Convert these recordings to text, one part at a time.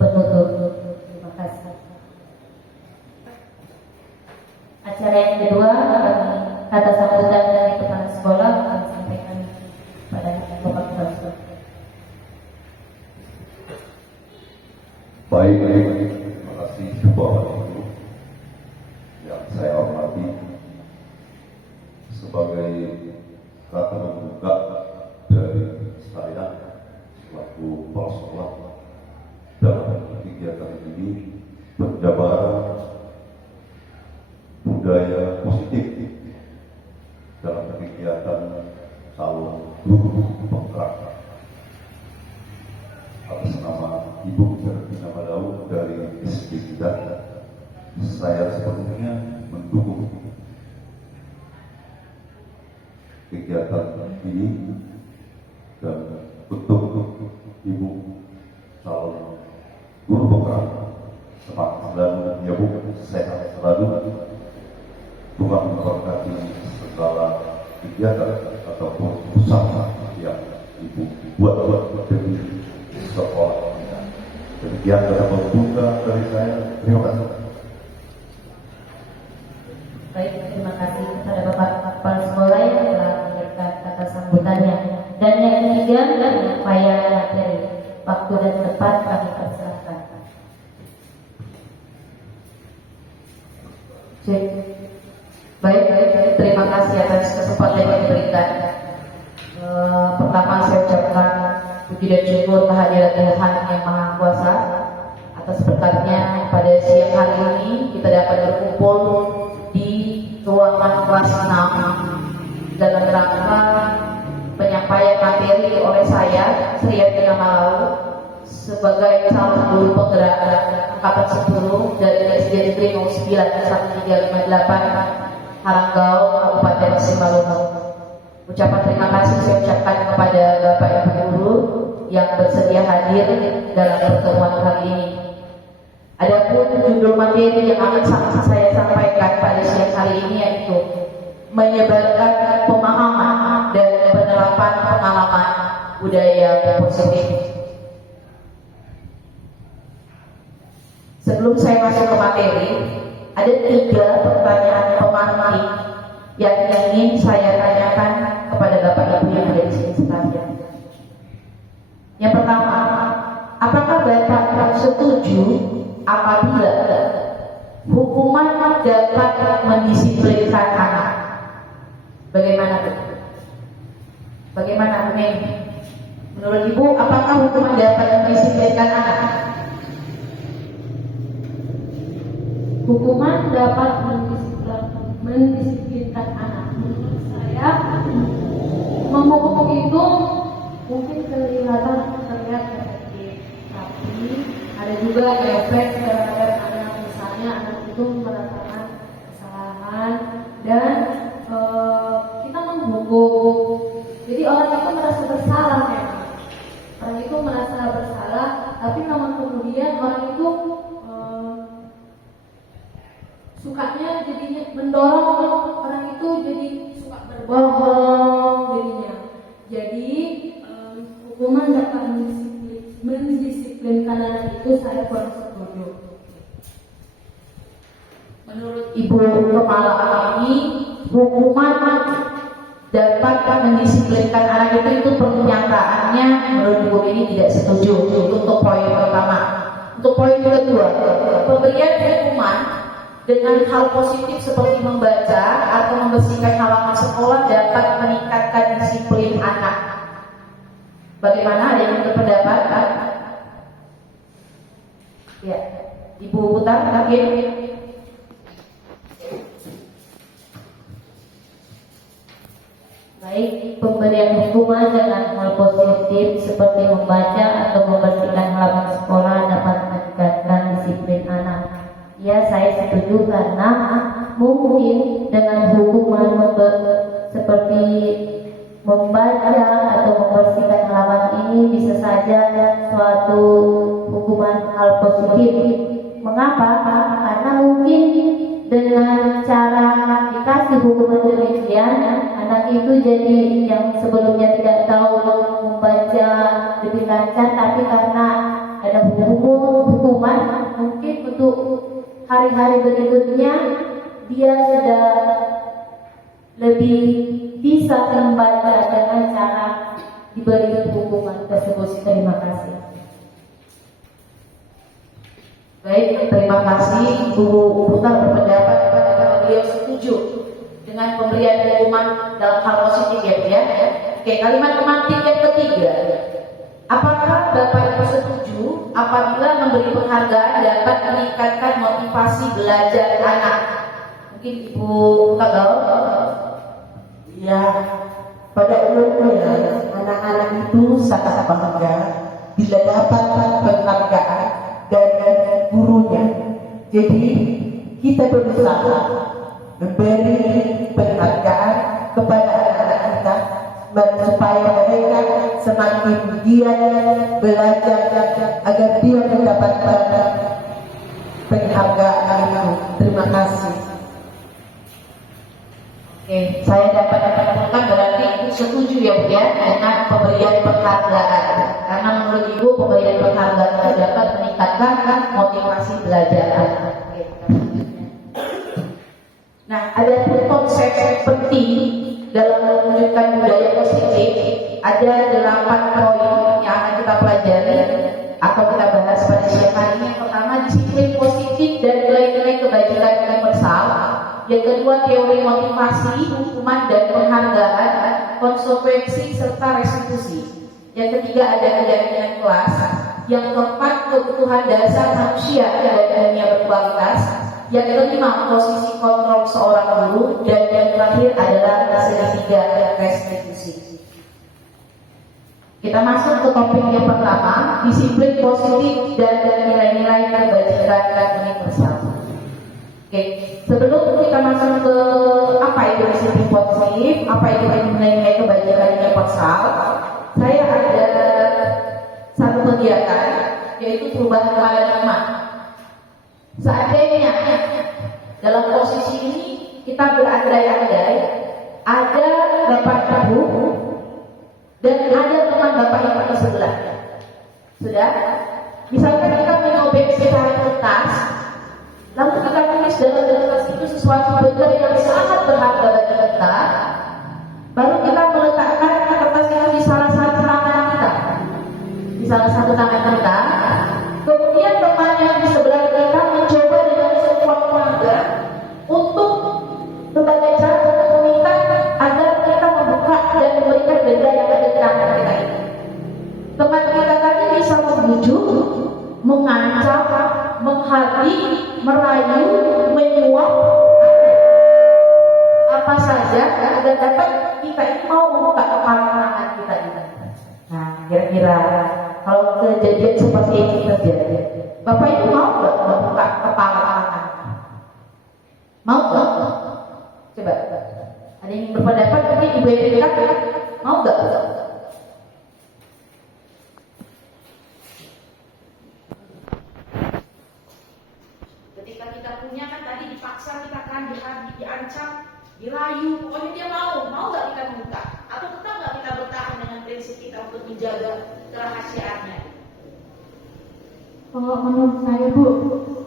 penutup. Terima kasih. Acara yang kedua, kata sambutan dari kepala sekolah kami sampaikan pada Bapak Kepala Sekolah. Baik, terima kasih Bapak Ibu yang saya hormati. Sebagai kata pembuka dari saya selaku kepala sekolah dalam kegiatan ini penjabaran budaya positif dalam kegiatan calon guru penggerak atas nama Ibu Fertina Malau dari SD kita, saya sepenuhnya mendukung kegiatan ini dan untuk Ibu calon guru penggerak semangat dan ya Bu, sehat selalu, Tuhan memberkati segala kegiatan ataupun usaha yang Ibu buat demi sekolah kita. Demikian kata pembuka dari saya. Terima kasih. Baik, terima kasih kepada Bapak Kepala Sekolah yang telah memberikan kata sambutannya. Dan yang ketiga, penyampaian materi. Waktu dan tempat kami persilahkan. Baik, terima kasih atas kesempatan yang diberikan. Pertama saya ucapkan puji dan syukur kehadirat Tuhan yang Maha Kuasa atas berkatnya pada siang hari ini kita dapat berkumpul di ruangan kelas 6 dalam rangka penyampaian materi oleh saya Sri Yatina Malau sebagai calon guru penggerak angkatan 10 dari SD Negeri 09 1358 Haranggau, Kabupaten Simalungun. Ucapan terima kasih saya ucapkan kepada Bapak Ibu Guru yang bersedia hadir dalam pertemuan kali ini. Adapun judul materi yang akan saya sampaikan pada siang hari ini yaitu menyebarkan pemahaman dan penerapan pengalaman budaya positif. Sebelum saya masuk ke materi, ada 3 pertanyaan pemantik yang ingin saya tanyakan kepada Bapak Ibu yang ada di sini sekalian. Yang pertama, apakah Bapak setuju apabila hukuman dapat mendisiplinkan anak? Bagaimana Bu? Bagaimana Bu Neng? Menurut Ibu, apakah hukuman dapat mendisiplinkan anak? Hukuman dapat mendisiplinkan anak. Menurut saya, memukul itu mungkin terlihat efektif, tapi ada juga efek terhadap anak. Misalnya anak itu merasakan kesalahan dan kita menghukum. Jadi orang itu merasa bersalah memang. Orang itu merasa bersalah, tapi namun kemudian orang itu sukanya jadinya mendorong orang itu jadi suka berbohong jadinya. Jadi hukuman dapat mendisiplinkan anak itu saya kurang setuju. Menurut Ibu Kepala ini, hukuman dapat mendisiplinkan anak itu pernyataannya menurut Ibu ini tidak setuju. Untuk poin pertama. Untuk poin kedua, pemberian hukuman dengan hal positif seperti membaca atau membersihkan halaman sekolah dapat meningkatkan disiplin anak. Bagaimana, ada yang berpendapat? Ya, Ibu Putar, terakhir. Baik, pemberian hukuman dengan hal positif seperti membaca atau membersihkan halaman sekolah dapat meningkatkan disiplin anak. Ya, saya setuju karena mungkin dengan hukuman seperti membaca atau membersihkan halaman ini bisa saja suatu hukuman hal positif. Mengapa? Karena mungkin dengan cara dikasih hukuman demikian, anak itu jadi yang sebelumnya tidak tahu membaca lebih lancar, tapi karena ada hukuman, mungkin untuk hari-hari berikutnya dia sudah lebih bisa membaca dengan cara diberi hukuman tersebut. Terima kasih. Baik, terima kasih. Bu Putar berpendapat beliau setuju dengan pemberian hukuman dalam hal positif ya Bu ya. Oke, kalimat pemantik yang ketiga. Apakah Bapak Ibu setuju apabila memberi penghargaan dapat meningkatkan motivasi belajar anak? Mungkin Ibu Kagal. Ya, pada umumnya anak-anak itu sangat bangga bila dapat penghargaan dari gurunya. Jadi kita berusaha memberi penghargaan kepada anak-anak kita supaya mereka semakin giat belajar agar dia mendapatkan penghargaan itu. Terima kasih. Oke, saya dapat katakan berarti Ibu setuju ya Bu ya dengan pemberian penghargaan. Karena menurut Ibu pemberian penghargaan dapat meningkatkan motivasi belajar. Oke. Nah, ada konsep penting dalam mewujudkan budaya positif. Ada 8 poin yang akan kita pelajari atau kita bahas pada siang hari ini. Yang pertama, disiplin positif dan nilai-nilai kebajikan universal. Yang kedua, teori motivasi, hukuman dan penghargaan, konsekuensi serta restitusi. Yang ketiga, ada keyakinan kelas. Yang keempat, kebutuhan dasar manusia dan dunia berkualitas. Yang kelima, posisi kontrol seorang guru. Dan yang terakhir adalah segitiga restitusi. Kita masuk ke topik yang pertama, disiplin positif dan nilai-nilai kebajikan universal. Oke, sebelum kita masuk ke apa itu disiplin positif, apa itu nilai-nilai kebajikan universal, saya ada satu kegiatan yaitu perubahan paradigma. Seandainya dalam posisi ini kita berandai-andai ada Bapak Ibu dan ada teman Bapak Ibu di sebelah. Sudah? Misalkan kita menyobek secara kertas, lalu kita tulis dalam kertas itu sesuatu benda yang sangat berharga bagi kita, baru kita meletakkan kertas itu di salah satu tangan kita, di salah satu tangan kita. Kemudian teman yang di sebelah kita mencoba dengan sekuat tenaga untuk berbagai cara meminta agar kita membuka dan memberikan benda yang ada di tangan kita ini. Teman kita tadi bisa membujuk, mengancam, menghardik, merayu, menyuap, apa saja agar dapat kita ini mau membuka kepala tangan kita ini. Nah, kira-kira kalau kejadian seperti ini terjadi, Bapak Ibu mau nggak membuka kepala tangan? Mau nggak? Coba, ada yang berpendapat mungkin Ibu Erika, mau nggak? Ketika kita punya kan tadi dipaksa kita kan diancam, dirayu, pokoknya dia mau nggak kita membuka? Atau tetap nggak kita bertahan dengan prinsip kita untuk menjaga kerahasiaannya? Kalau menurut saya Bu,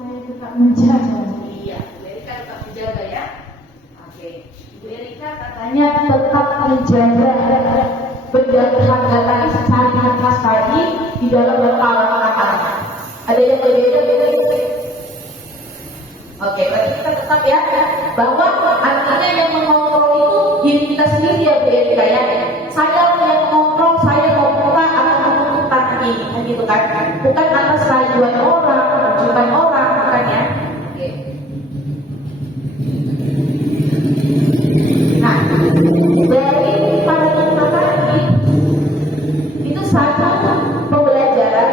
saya tetap menjaga. Iya, Bu Erika tetap menjaga ya. Oke, Ibu Erika Hanya tetap menjaga benda berharga tadi secara kertas tadi di dalam kepala tangan. ada yang berbeda. Oke, berarti kita tetap ya bahwa artinya yang mengontrol itu diri kita sendiri ya Bu Erika ya. Saya yang mengontrol, saya mau buka atau menutup tangan ini, gitu kan? Bukan atas rayuan orang, rujukan orang, bukan ya? Oke. Nah, dari paradigma tadi itu satu pembelajaran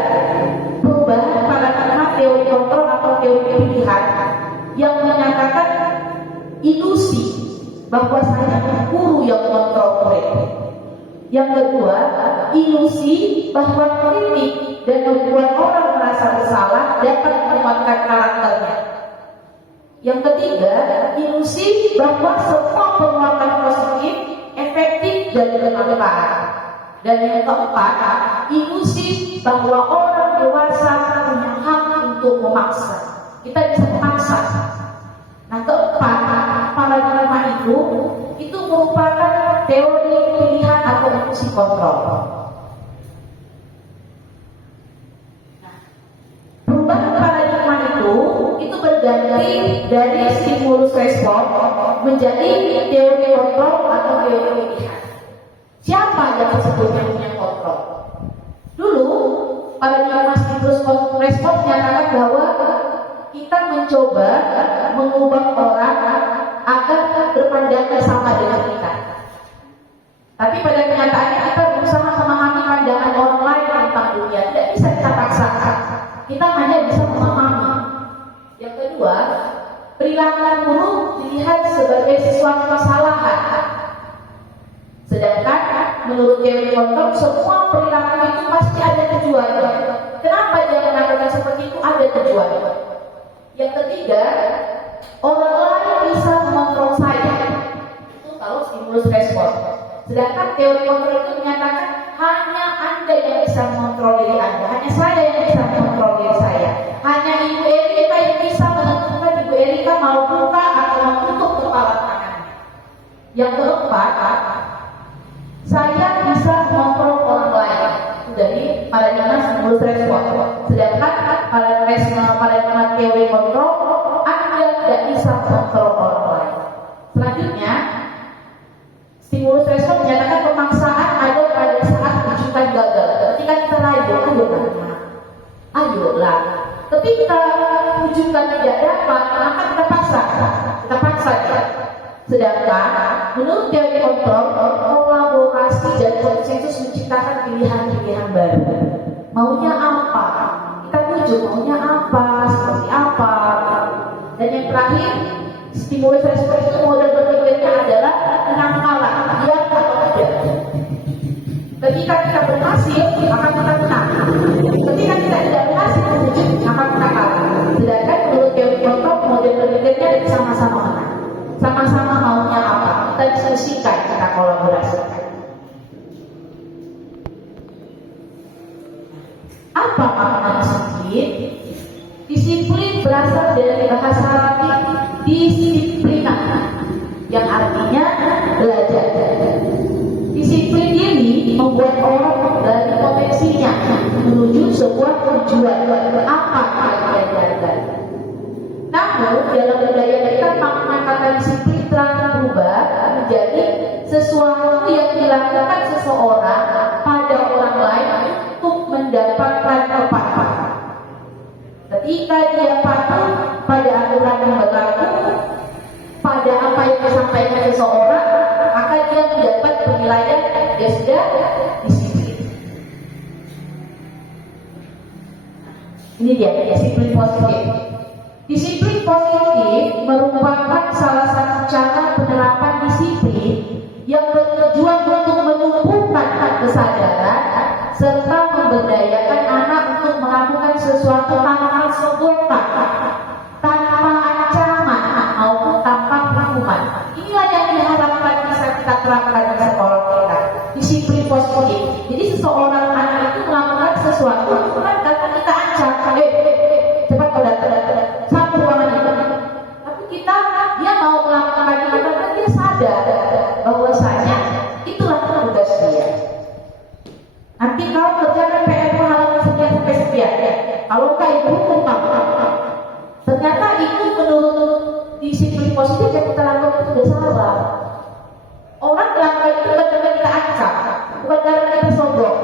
perubahan paradigma teori kontrol atau teori pilihan yang menyatakan ilusi bahwa saya guru yang mengontrol murid. Yang kedua, ilusi bahwa kritik dan membuat orang merasa bersalah dapat menguatkan karakternya. Yang ketiga, ilusi bahwa semua penguatan positif efektif dan bermanfaat. Dan yang keempat, ilusi bahwa orang dewasa untuk memaksa. Kita bisa memaksa. Nah, keempat, paradigma itu merupakan teori pilihan atau fungsi kontrol. Nah, perubahan paradigma itu berganti dari stimulus respon menjadi teori kontrol atau teori pilihan. Siapa yang sebetulnya punya kontrol? Dulu, paradigma stimulus respon menyatakan bahwa kita mencoba mengubah orang agar berpandangan sama dengan kita. Tapi pada kenyataannya kita berusaha memahami pandangan orang lain tentang dunia. Tidak bisa kita paksakan. Kita hanya bisa memahami. Yang kedua, perilaku buruk dilihat sebagai sesuatu kesalahan. Sedangkan menurut teori kontrol, semua perilaku itu pasti ada tujuannya. Kenapa dia mengatakan seperti itu? Ada tujuannya. Yang ketiga, orang lain bisa mengontrol saya. Itu kalau stimulus respon. Sedangkan teori kontrol itu menyatakan hanya Anda yang bisa mengontrol diri Anda, hanya saya yang bisa mengontrol diri saya. Hanya Ibu Erika yang bisa menentukan Ibu Erika mau buka atau mau tutup kepala tangannya. Yang keempat, saya bisa mengontrol orang lain. Itu dari paradigma stimulus respon. Sedangkan paradigma teori kontrol, Anda tidak bisa mengontrol orang lain. Selanjutnya, stimulus respon menyatakan pemaksaan ada pada saat rujukan gagal. Ketika kita ayolah. Ketika rujukan tidak dapat, maka kita paksa dia. Sedangkan menurut teori kontrol, kolaborasi dan konsensus menciptakan pilihan-pilihan baru. Maunya apa? Kita tuju maunya apa, seperti apa. Dan yang terakhir, stimulus respon itu model berpikirnya adalah menang kalah, iya atau tidak. Ketika kita berhasil, maka kita menang. Ketika kita tidak berhasil mewujud, maka kita kalah. Sedangkan menurut teori kontrol, model berpikirnya sama-sama menang. Sama-sama maunya apa? Kita diskusikan, kita kolaborasikan. Apa makna disiplin? Disiplin berasal dari bahasa Latin disiplina, yang artinya belajar. Disiplin ini membuat orang dari potensinya menuju sebuah tujuan. Apa yang diajarkan? Namun dalam budaya kita makna kata disiplin telah berubah menjadi sesuatu yang dilakukan seseorang pada orang lain untuk mendapatkan kepatuhan. Ketika dia patuh pada aturan yang berlaku, pada apa yang disampaikan seseorang, maka dia mendapat penilaian dia sudah disiplin. Ini dia disiplin positif. Disiplin positif merupakan salah satu cara penerapan disiplin yang bertujuan untuk menumbuhkan kesadaran serta memberdayakan anak untuk melakukan sesuatu hal sempurna tanpa ancaman maupun tanpa hukuman. Inilah yang diharapkan bisa kita terapkan di sekolah kita. Disiplin positif. Jadi seseorang anak itu melakukan sesuatu bukan karena kita ancam, cepat kau datang, satu ruangan itu. Tapi dia mau melakukan itu karena dia sadar bahwasanya itulah tugas dia. Nanti kau kerjakan PR halaman sekian sampai sekian. Kalau enggak itu hukum. Ternyata itu menurut disiplin positif yang kita lakukan itu sudah salah. Orang melakukan itu bukan karena kita ancam, bukan karena kita sombong.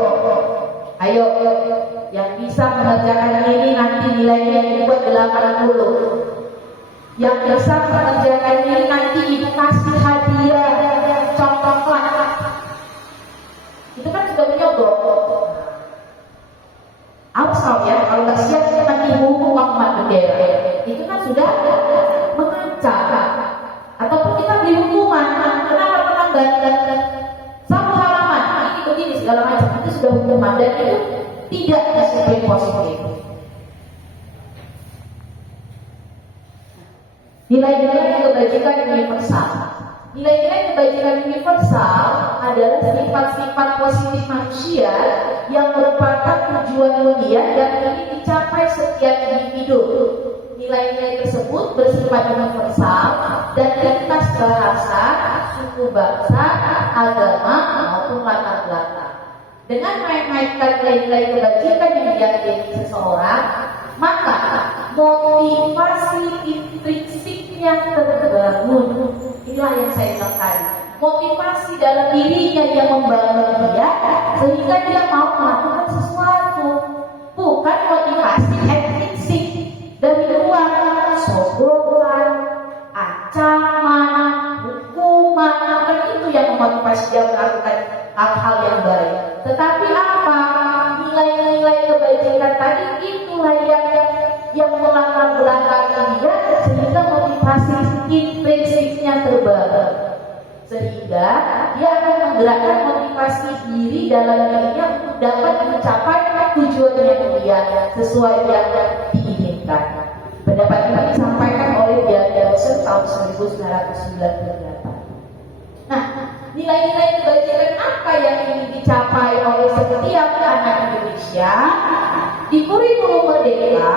Ayo, yang bisa mengerjakan ini nanti nilainya dibuat 80. Yang bisa mengerjakan ini nanti ibu kasih hadiah coklat. Itu kan sudah menyogok. Awas kau ya, kalau nggak siap nanti hukum Muhammad bendera. Itu kan sudah mengancam. Ataupun kita beri hukuman, kenapa dan satu halaman ini begini segala macam, itu sudah hukuman dan itu tidak disiplin positif. Nilai-nilai kebajikan universal. Nilai-nilai kebajikan universal adalah sifat-sifat positif manusia yang merupakan tujuan mulia dan ini dicapai setiap individu. Nilai-nilai tersebut bersifat universal dan lintas bahasa, suku bangsa, agama maupun latar belakang. Dengan mengaitkan nilai-nilai kebajikan yang diyakini seseorang, maka motivasi intrinsiknya terbangun. Inilah yang saya bilang tadi. Motivasi dalam dirinya yang membangun dia sehingga dia mau melakukan sesuatu, bukan motivasi intrinsik dari luar, sogokan, ancaman, hukuman, bukan itu yang memotivasi dia melakukan hal-hal yang baik. Tetapi apa? Nilai-nilai kebajikan tadi itulah yang melatar belakangi dia sehingga motivasi intrinsiknya terbangun. Sehingga dia akan menggerakkan motivasi diri dalam dirinya untuk dapat mencapai tujuan yang mulia sesuai yang diinginkan. Pendapat ini disampaikan oleh Bianca tahun 1998. Nah, nilai-nilai kebajikan apa yang ingin dicapai oleh setiap anak Indonesia? Di kurikulum Merdeka,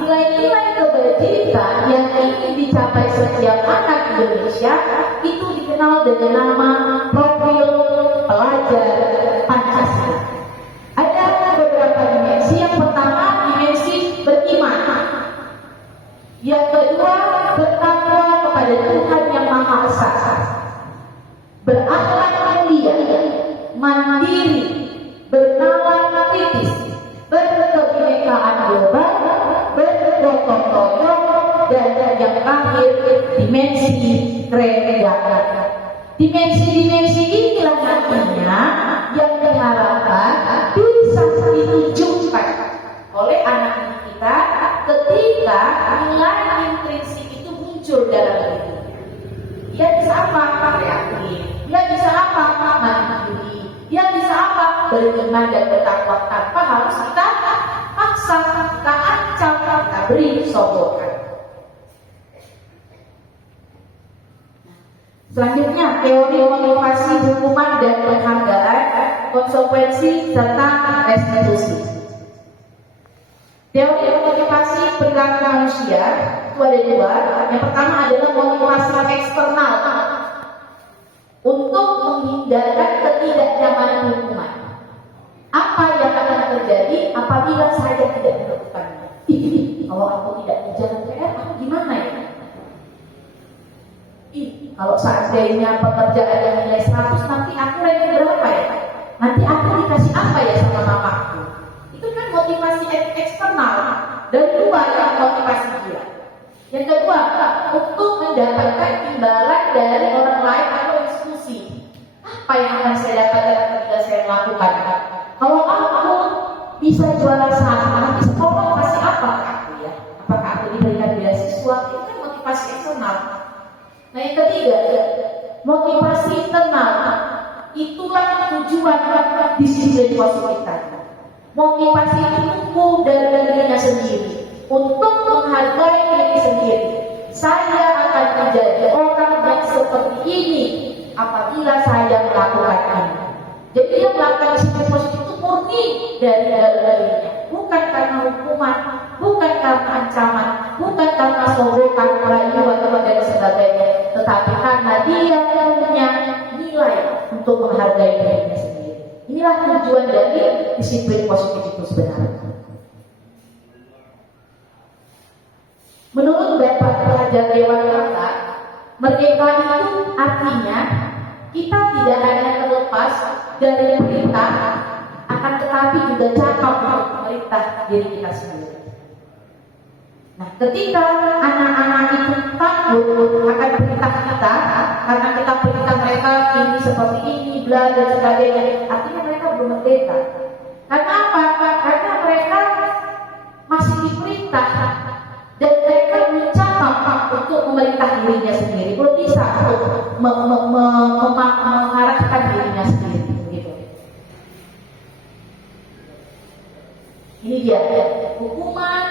nilai-nilai kebajikan yang ingin dicapai setiap anak Indonesia itu dikenal dengan nama profil pelajar Pancasila. Ada beberapa dimensi. Yang pertama, dimensi beriman. Yang kedua, bertakwa kepada Tuhan yang Maha Esa. Berakhlak mulia, mandiri, bernalar kritis, berkebinekaan global, bergotong royong, dan yang terakhir dimensi kerajaan. Dimensi-dimensi inilah nantinya yang diharapkan bisa ditunjukkan oleh anak didik kita ketika nilai intrinsik itu muncul dalam diri. Dia bisa apa? Kreatif. Dia bisa apa? Mandiri. Dia bisa apa? Beriman dan bertakwa tanpa harus kita paksa, kita ancam, kita beri sogokan. Selanjutnya, teori motivasi, hukuman dan penghargaan, konsekuensi serta restitusi. Teori motivasi perilaku manusia itu ada dua. Yang pertama adalah motivasi eksternal untuk menghindarkan ketidaknyamanan hukuman. Apa yang akan terjadi apabila saya tidak melakukannya? Kalau aku tidak menjalankan PR, aku gimana ya? Kalau seandainya pekerjaan yang nilai 100, nanti aku ranking berapa ya? Nanti aku dikasih apa ya sama mamaku? Itu kan motivasi eksternal dari luar yang motivasi dia. Yang kedua, untuk mendapatkan imbalan dari orang lain atau institusi. Apa yang akan saya dapatkan ketika saya melakukan? Kalau aku bisa juara saham, nanti sekolah kasih apa ke aku ya? Apakah aku diberikan beasiswa? Itu kan motivasi eksternal. Nah, yang ketiga, motivasi internal. Itulah tujuan disiplin positif tadi. Motivasi itu tumbuh dari dirinya sendiri untuk menghargai diri sendiri. Saya akan menjadi orang yang seperti ini apabila saya melakukan ini. Jadi dia melakukan disiplin positif itu murni dari dirinya, bukan karena hukuman, bukan karena ancaman, bukan karena sogokan, rayuan dan sebagainya, tetapi karena dia punya nilai untuk menghargai dirinya sendiri. Inilah tujuan dari disiplin positif itu sebenarnya. Menurut Bapak Pelajar Dewan Kata, merdeka itu artinya kita tidak hanya terlepas dari perintah, akan tetapi juga cakap untuk memerintah diri kita sendiri. Nah, ketika anak-anak itu takut akan perintah kita, karena kita perintah mereka ini seperti ini, bla dan sebagainya, artinya mereka belum merdeka. Karena apa? Karena mereka masih diperintah dan mereka mencatat untuk memerintah dirinya sendiri, belum bisa untuk mengarahkan dirinya sendiri. Gitu. Ini dia hukuman,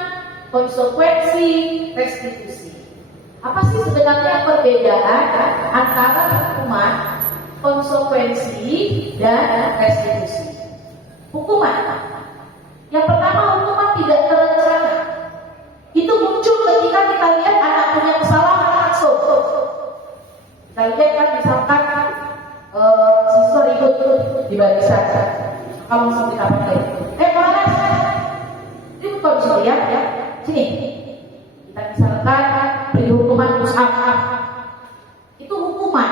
konsekuensi, restitusi. Apa sih sebenarnya perbedaan antara hukuman, konsekuensi, dan restitusi? Hukuman. Yang pertama, hukuman tidak terencana. bisa. Kalau langsung kita pakai. Monas, ini kok di situ ya? Sini. Kita misalkan beri hukuman push-up. Itu hukuman.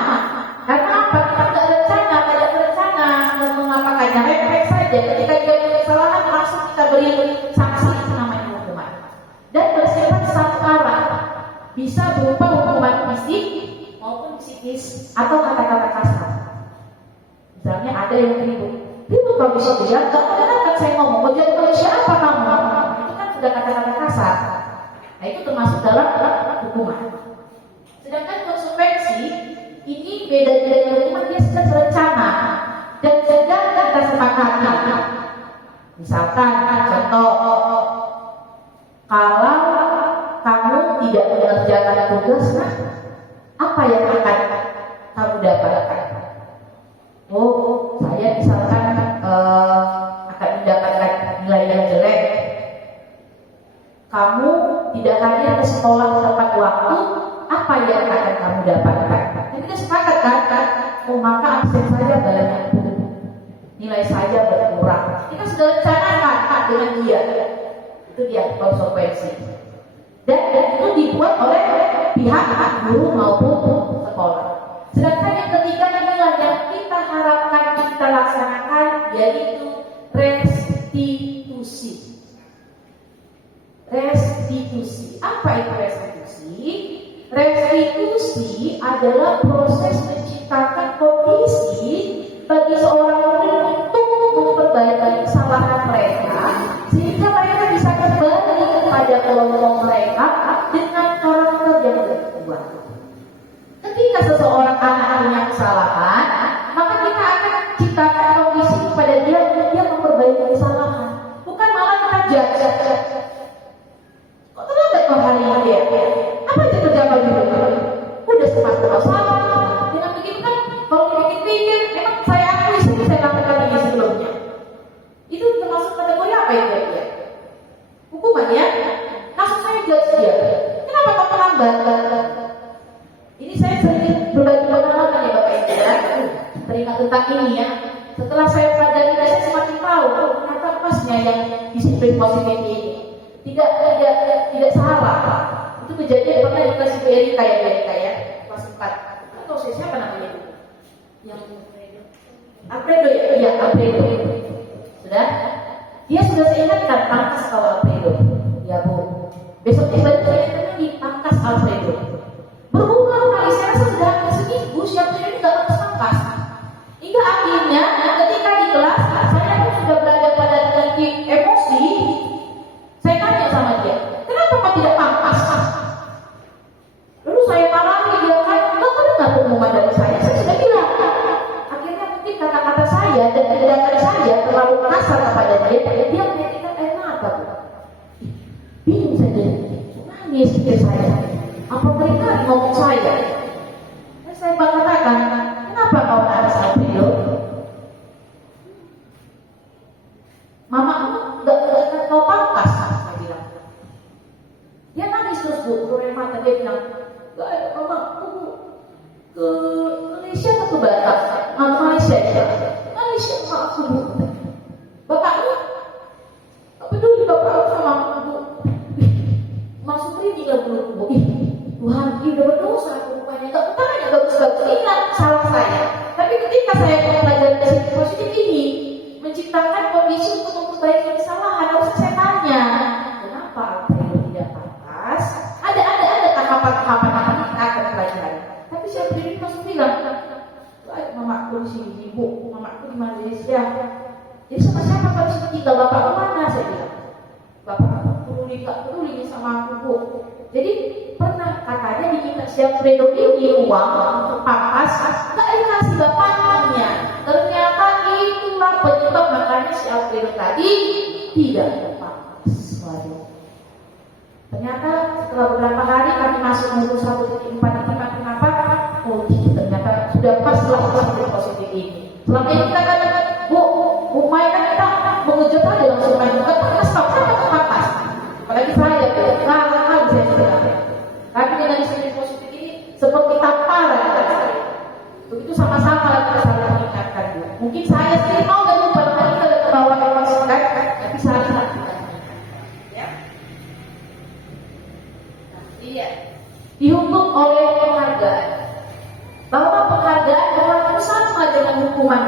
Karena apa? Kita tidak berencana mengapakannya. Refleks saja. Ketika dia punya kesalahan, langsung kita beri sanksi, itu namanya hukuman. Dan bersifat samara, bisa berupa hukuman fisik maupun psikis atau kata-kata kasar. Misalnya ada yang ribut kalau bisa bilang, gak kenapa saya ngomong, mau jadi manusia apa kamu? Itu kan sudah kata-kata kasar. Nah itu termasuk dalam hukuman. Sedangkan konsekuensi ini beda dengan hukuman, dia sudah berencana dan sedang kita sepakati. Misalkan contoh, kalau kamu tidak mengerjakan tugas, apa yang akan kamu dapatkan? Oh, saya misalkan akan mendapatkan nilai yang jelek. Kamu tidak hadir ke sekolah tepat waktu, apa yang akan kamu dapatkan? Jadi kita sepakat kan? Oh, maka absen saja banyak, nilai saja berkurang. Kita sudah rencanakan dengan dia. Itu dia konsekuensi. Dan itu dibuat oleh pihak guru maupun sekolah. Sedangkan yang ketiga inilah yang kita harapkan kita laksanakan, yaitu restitusi. Restitusi. Apa itu restitusi? Restitusi adalah proses menciptakan kondisi bagi seorang murid untuk memperbaiki kesalahan mereka, sehingga mereka bisa kembali kepada kelompok mereka dengan karakter yang berubah. Ketika seseorang anak punya kesalahan, maka kita akan ciptakan kondisi kepada dia untuk dia memperbaiki kesalahan. Bukan malah kita judge. Kok terlambat kok hari ini dia? Apa aja terjadi di rumah? Udah sempat salah. Dengan begitu kan, kalau pikir-pikir, memang saya akui saya lakukan ini sebelumnya. Itu termasuk kategori apa itu ya? Hukuman ya? Langsung saya judge dia. Kenapa kok terlambat? Ini saya sering berbagi pengalaman ya Bapak Ibu ya. Teringat tentang ini ya. Setelah saya pelajari, saya semakin tahu ternyata pasnya yang disiplin positif ini tidak salah. Itu kejadian pernah di kelas Ibu Erika ya, kelas 4. Atau saya siapa namanya itu? Yang Alfredo ya, iya Alfredo. Sudah? Dia sudah saya ingatkan pangkas kalau Alfredo. Ya Bu. Besok tiba-tiba dipangkas Alfredo. Berulang kali saya rasa sudah hampir seminggu siapa ini nggak pangkas. Hingga akhirnya ketika di kelas saya pun sudah berada pada titik emosi. Saya tanya sama dia, kenapa kau tidak pangkas? Lalu saya marahi dia kan, kau dengar pengumuman dari saya sudah bilang. Akhirnya mungkin kata-kata saya dan tindakan saya terlalu kasar kepada dia menitikan air mata. Bingung saja, nangis pikir saya. Apa mereka ngomong saya? Dan saya katakan, kenapa kau nangis Alfredo? Mamamu nggak kau pangkas, saya bilang. Dia nangis terus Bu, keluar mata dia bilang, nggak ada mama, aku ke Malaysia atau ke Batam? Malaysia ya. Malaysia maaf Bu. Bapakmu? Gak peduli bapak sama aku Bu. Maksud ini nggak Bu. Tuhan, dia udah berdosa rupanya. Gak tanya, bagus-bagus. Ini salah saya. Tapi ketika saya mempelajari disiplin positif ini, menciptakan kondisi untuk memperbaiki kesalahan, harus saya tanya, kenapa Alfredo tidak pangkas? Ada tahapan-tahapan yang kita akan pelajari. Tapi saya sendiri langsung bilang, mamaku di sini, ibu, mamaku di Malaysia. Jadi sama siapa kalau sini tinggal, bapak mana? Saya bilang, bapak gak peduli sama aku Bu. Jadi pernah katanya diminta si Alfredo ini uang untuk pangkas, nggak dikasih bapaknya. Ternyata itulah penyebab makanya si Alfredo tadi tidak terpangkas. Waduh. Ternyata setelah beberapa hari kami masuk menurut 1.4 kenapa? Oh ternyata sudah pas lah positif ini. Selama ini kita katakan Bu Mai kan kita mengejut aja langsung main pangkas, pangkas. Apalagi saya hal saya sebenarnya. Tapi dengan disiplin positif ini seperti tamparan. Begitu sama-sama kita saling mengingatkan. Mungkin saya sendiri mau Iya. Dihukum oleh penghargaan. Bahwa penghargaan berlaku sama dengan hukuman.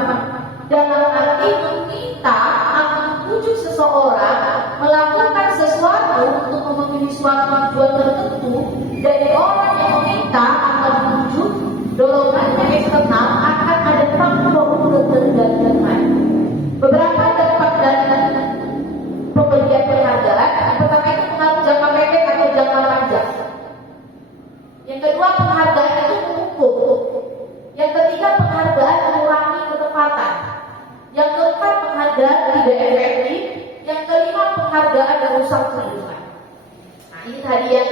Dalam arti meminta atau membujuk seseorang melakukan sesuatu untuk memenuhi suatu tujuan tertentu dari orang yang meminta atau membujuk, dorongannya eksternal akan ada faktor ketergantungan. Beberapa dampak dari pemberian penghargaan, yang pertama itu pengaruh jangka pendek atau jangka panjang. Yang kedua, penghargaan itu mengukur. Yang ketiga, penghargaan mengurangi ketepatan. Yang keempat, penghargaan tidak efektif. Yang kelima, penghargaan merusak kehidupan. Nah, ini tadi yang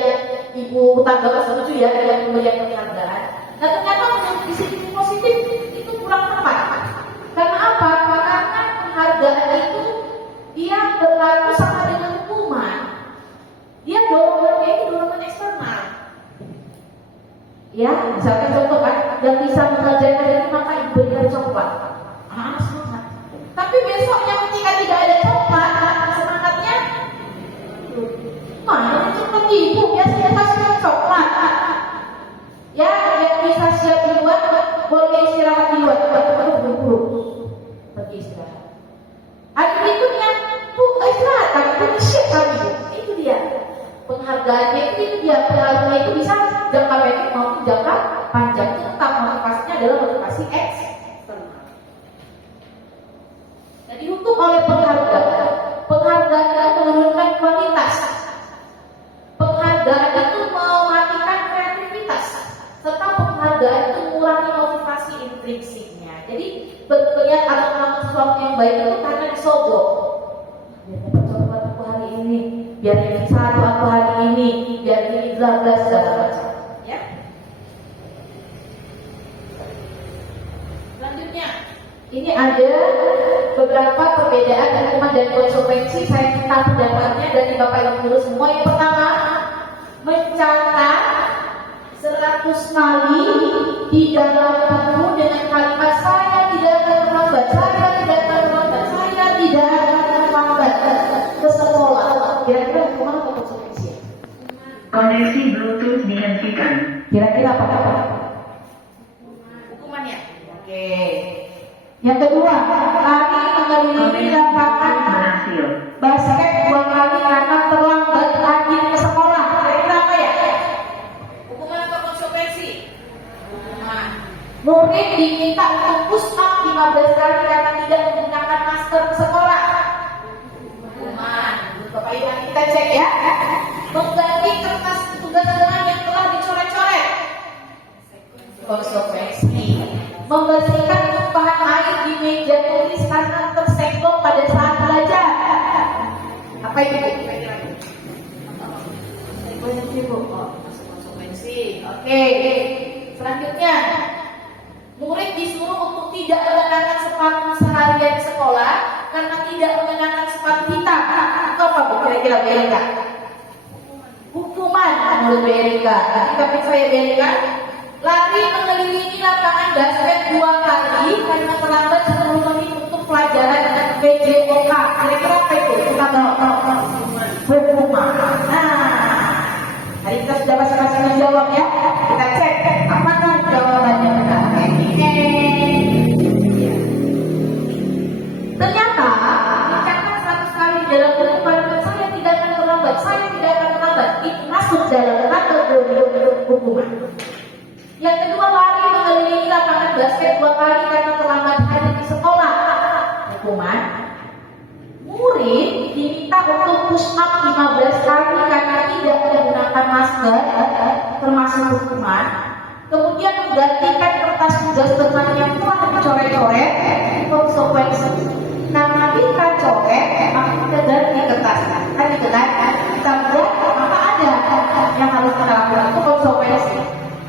Ibu tanggapan setuju ya dengan pemberian penghargaan. Nah, ternyata menurut di sisi positif itu kurang tepat. Karena apa? Karena penghargaan itu dia berlaku sama dengan hukuman. Dia dorongannya itu dorongan eksternal. Ya, misalkan contoh kan, yang bisa mengajarkan itu maka diberikan coklat. Semangat. Tapi besoknya ketika tidak ada coklat, semangatnya mana coklat ibu? Biasanya kasih coklat. Ya, yang bisa siap di luar boleh istirahat di luar. Buru-buru pergi istirahat. Hari berikutnya, Bu, istirahat kami, Bu, siap kami. Itu dia. Penghargaannya itu dia, pengaruhnya itu bisa jangka pendek maupun jangka panjang. Itu tetap motivasinya adalah motivasi eksternal. Jadi dihukum oleh penghargaan. Penghargaan itu menurunkan kualitas. Penghargaan itu mematikan kreativitas. Serta penghargaan itu mengurangi motivasi intrinsiknya. Jadi berniat atau melakukan sesuatu yang baik itu karena disogok. Biar dapat coklat aku hari ini, biar ini satu aku hari ini, biar ini bla bla segala macam. Ya. Selanjutnya, ini ada beberapa perbedaan hukuman dan konsekuensi. Saya minta pendapatnya dari Bapak Ibu guru semua. Yang pertama, mencatat 100 kali di dalam buku dengan kalimat saya tidak akan terlambat, saya tidak akan terlambat, saya tidak akan terlambat ke sekolah. Kira-kira hukuman atau konsekuensi? Koneksi Bluetooth dihentikan. Kira-kira apa? Hukumannya. Oke. Yang kedua, lari mengelilingi lapangan Berhasil. basket 2 kali karena terlambat lagi ke sekolah. Kira-kira apa ya? Hukuman atau konsekuensi? Hukuman. Murid diminta untuk push up 15 kali karena tidak menggunakan masker ke sekolah. Hukuman. Bapak Ibu kita cek ya. Membagi kertas tugas dengan yang telah dicoret-coret. Konsekuensi. Membersihkan tumpahan air di meja tulis karena tersenggol pada saat belajar. Apa itu? Konsekuensi, Bu. Oh, konsekuensi. Oke. Selanjutnya, murid disuruh untuk tidak mengenakan sepatu seharian di sekolah karena tidak mengenakan sepatu hitam. Itu apa, Bu? Kira-kira BRK? Hukuman menurut BRK. Tapi saya BRK, lari mengelilingi lapangan basket 2 kali karena terlambat 10 menit untuk pelajaran PJOK. Kira-kira apa itu? Kita bawa hukuman. Nah, hari kita sudah masing-masing menjawab ya. Kita cek apakah jawabannya benar. Ternyata dicatat 100 kali dalam buku kalimat saya tidak akan terlambat, saya tidak akan terlambat. Itu masuk dalam kategori hukuman. Yang kedua, lari mengelilingi lapangan basket 2 kali karena terlambat hadir di sekolah. Hukuman. Murid diminta untuk push up 15 kali karena tidak menggunakan masker, termasuk hukuman. Kemudian menggantikan kertas tugas dengan yang telah dicoret-coret, konsekuensi. Nah, kita coret, maka kita ganti kertasnya. Kan gitu kan? Kita buat, maka ada yang harus kita lakukan. Itu konsekuensi.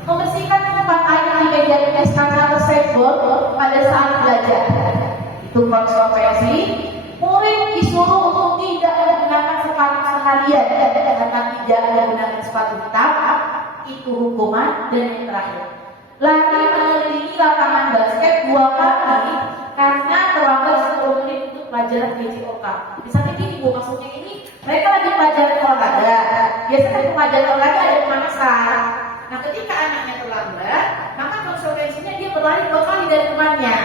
Membersihkan tumpahan air di meja tulis karena tersenggol pada saat belajar. Itu konsekuensi. Murid disuruh untuk tidak menggunakan sepatu seharian karena tidak menggunakan sepatu hitam. Itu hukuman. Dan yang terakhir, lari mengelilingi lapangan basket 2 kali karena terlambat 10 menit untuk pelajaran BJOK. Misalnya gini Bu, maksudnya ini mereka lagi pelajaran olahraga. Biasanya pelajaran olahraga ada pemanasan. Nah, ketika anaknya terlambat, maka konsekuensinya dia berlari 2 kali dari temannya.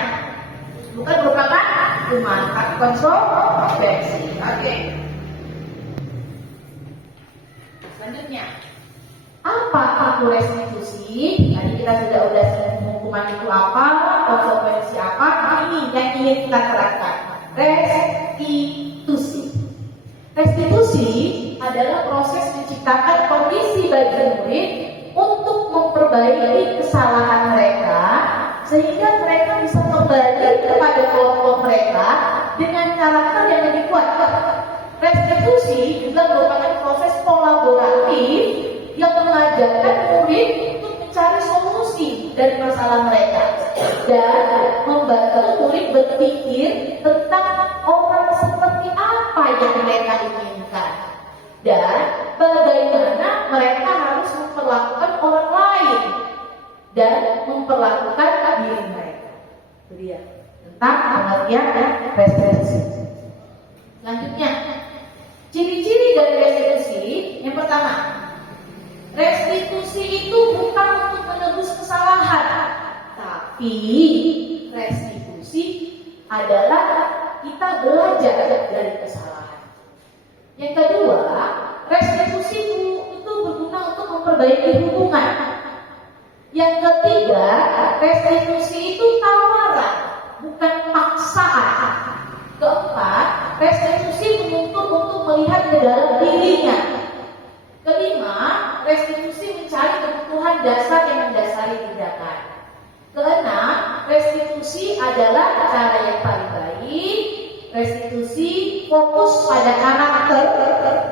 Bukan beberapa teman, tapi konsekuensi. Oke. Selanjutnya, apa itu restitusi? Tadi kita sudah hukuman itu apa, konsekuensi apa. Nah, ini yang ingin kita terapkan. Restitusi. Restitusi adalah proses menciptakan kondisi bagi murid untuk memperbaiki kesalahan mereka sehingga mereka bisa kembali kepada kelompok mereka dengan karakter yang lebih kuat. Restitusi juga merupakan proses kolaboratif yang mengajarkan murid untuk mencari solusi dari masalah mereka dan membantu murid berpikir tentang orang seperti apa yang mereka inginkan dan bagaimana mereka harus memperlakukan orang lain dan memperlakukan diri mereka. Itu dia tentang pengertian restitusi. Selanjutnya, ciri-ciri dari restitusi. Yang pertama, restitusi itu bukan untuk menebus kesalahan, tapi restitusi adalah kita belajar dari kesalahan. Yang kedua, restitusi itu berguna untuk memperbaiki hubungan. Yang ketiga, restitusi itu tawaran, bukan paksaan. Keempat, restitusi menuntut untuk melihat ke dalam dirinya. Kelima, restitusi mencari kebutuhan dasar yang mendasari tindakan. Keenam, restitusi adalah cara yang paling baik. Restitusi fokus pada karakter,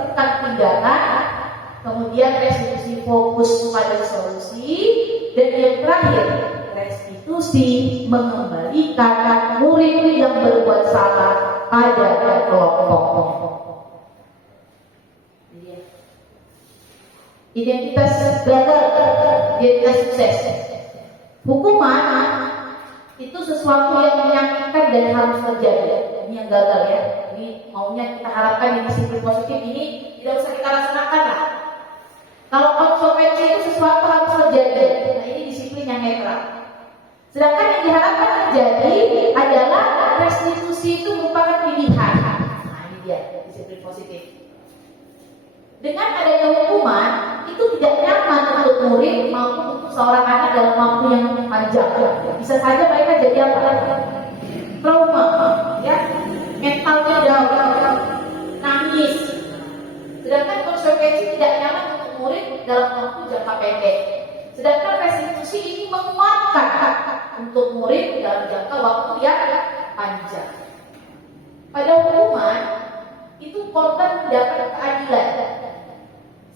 bukan tindakan. Kemudian restitusi fokus pada solusi. Dan yang terakhir, restitusi mengembalikan murid yang berbuat salah pada kelompok. Identitas gagal, identitas sukses. Hukuman itu sesuatu yang menyakitkan dan harus terjadi. Ini yang gagal ya. Ini maunya kita harapkan di disiplin positif ini tidak usah kita laksanakan lah. Kalau konsekuensi itu sesuatu harus terjadi. Nah, ini disiplin yang netral. Sedangkan yang diharapkan terjadi adalah restitusi itu merupakan pilihan. Nah, ini dia disiplin positif. Dengan adanya hukuman itu tidak nyaman untuk murid maupun untuk seorang anak dalam waktu yang panjang. Bisa saja mereka jadi apa? Trauma, ya, mentalnya down, nangis. Sedangkan konsekuensi tidak nyaman untuk murid dalam waktu jangka pendek. Sedangkan restitusi ini menguatkan untuk murid dalam jangka waktu yang panjang. Pada hukuman itu korban mendapat keadilan.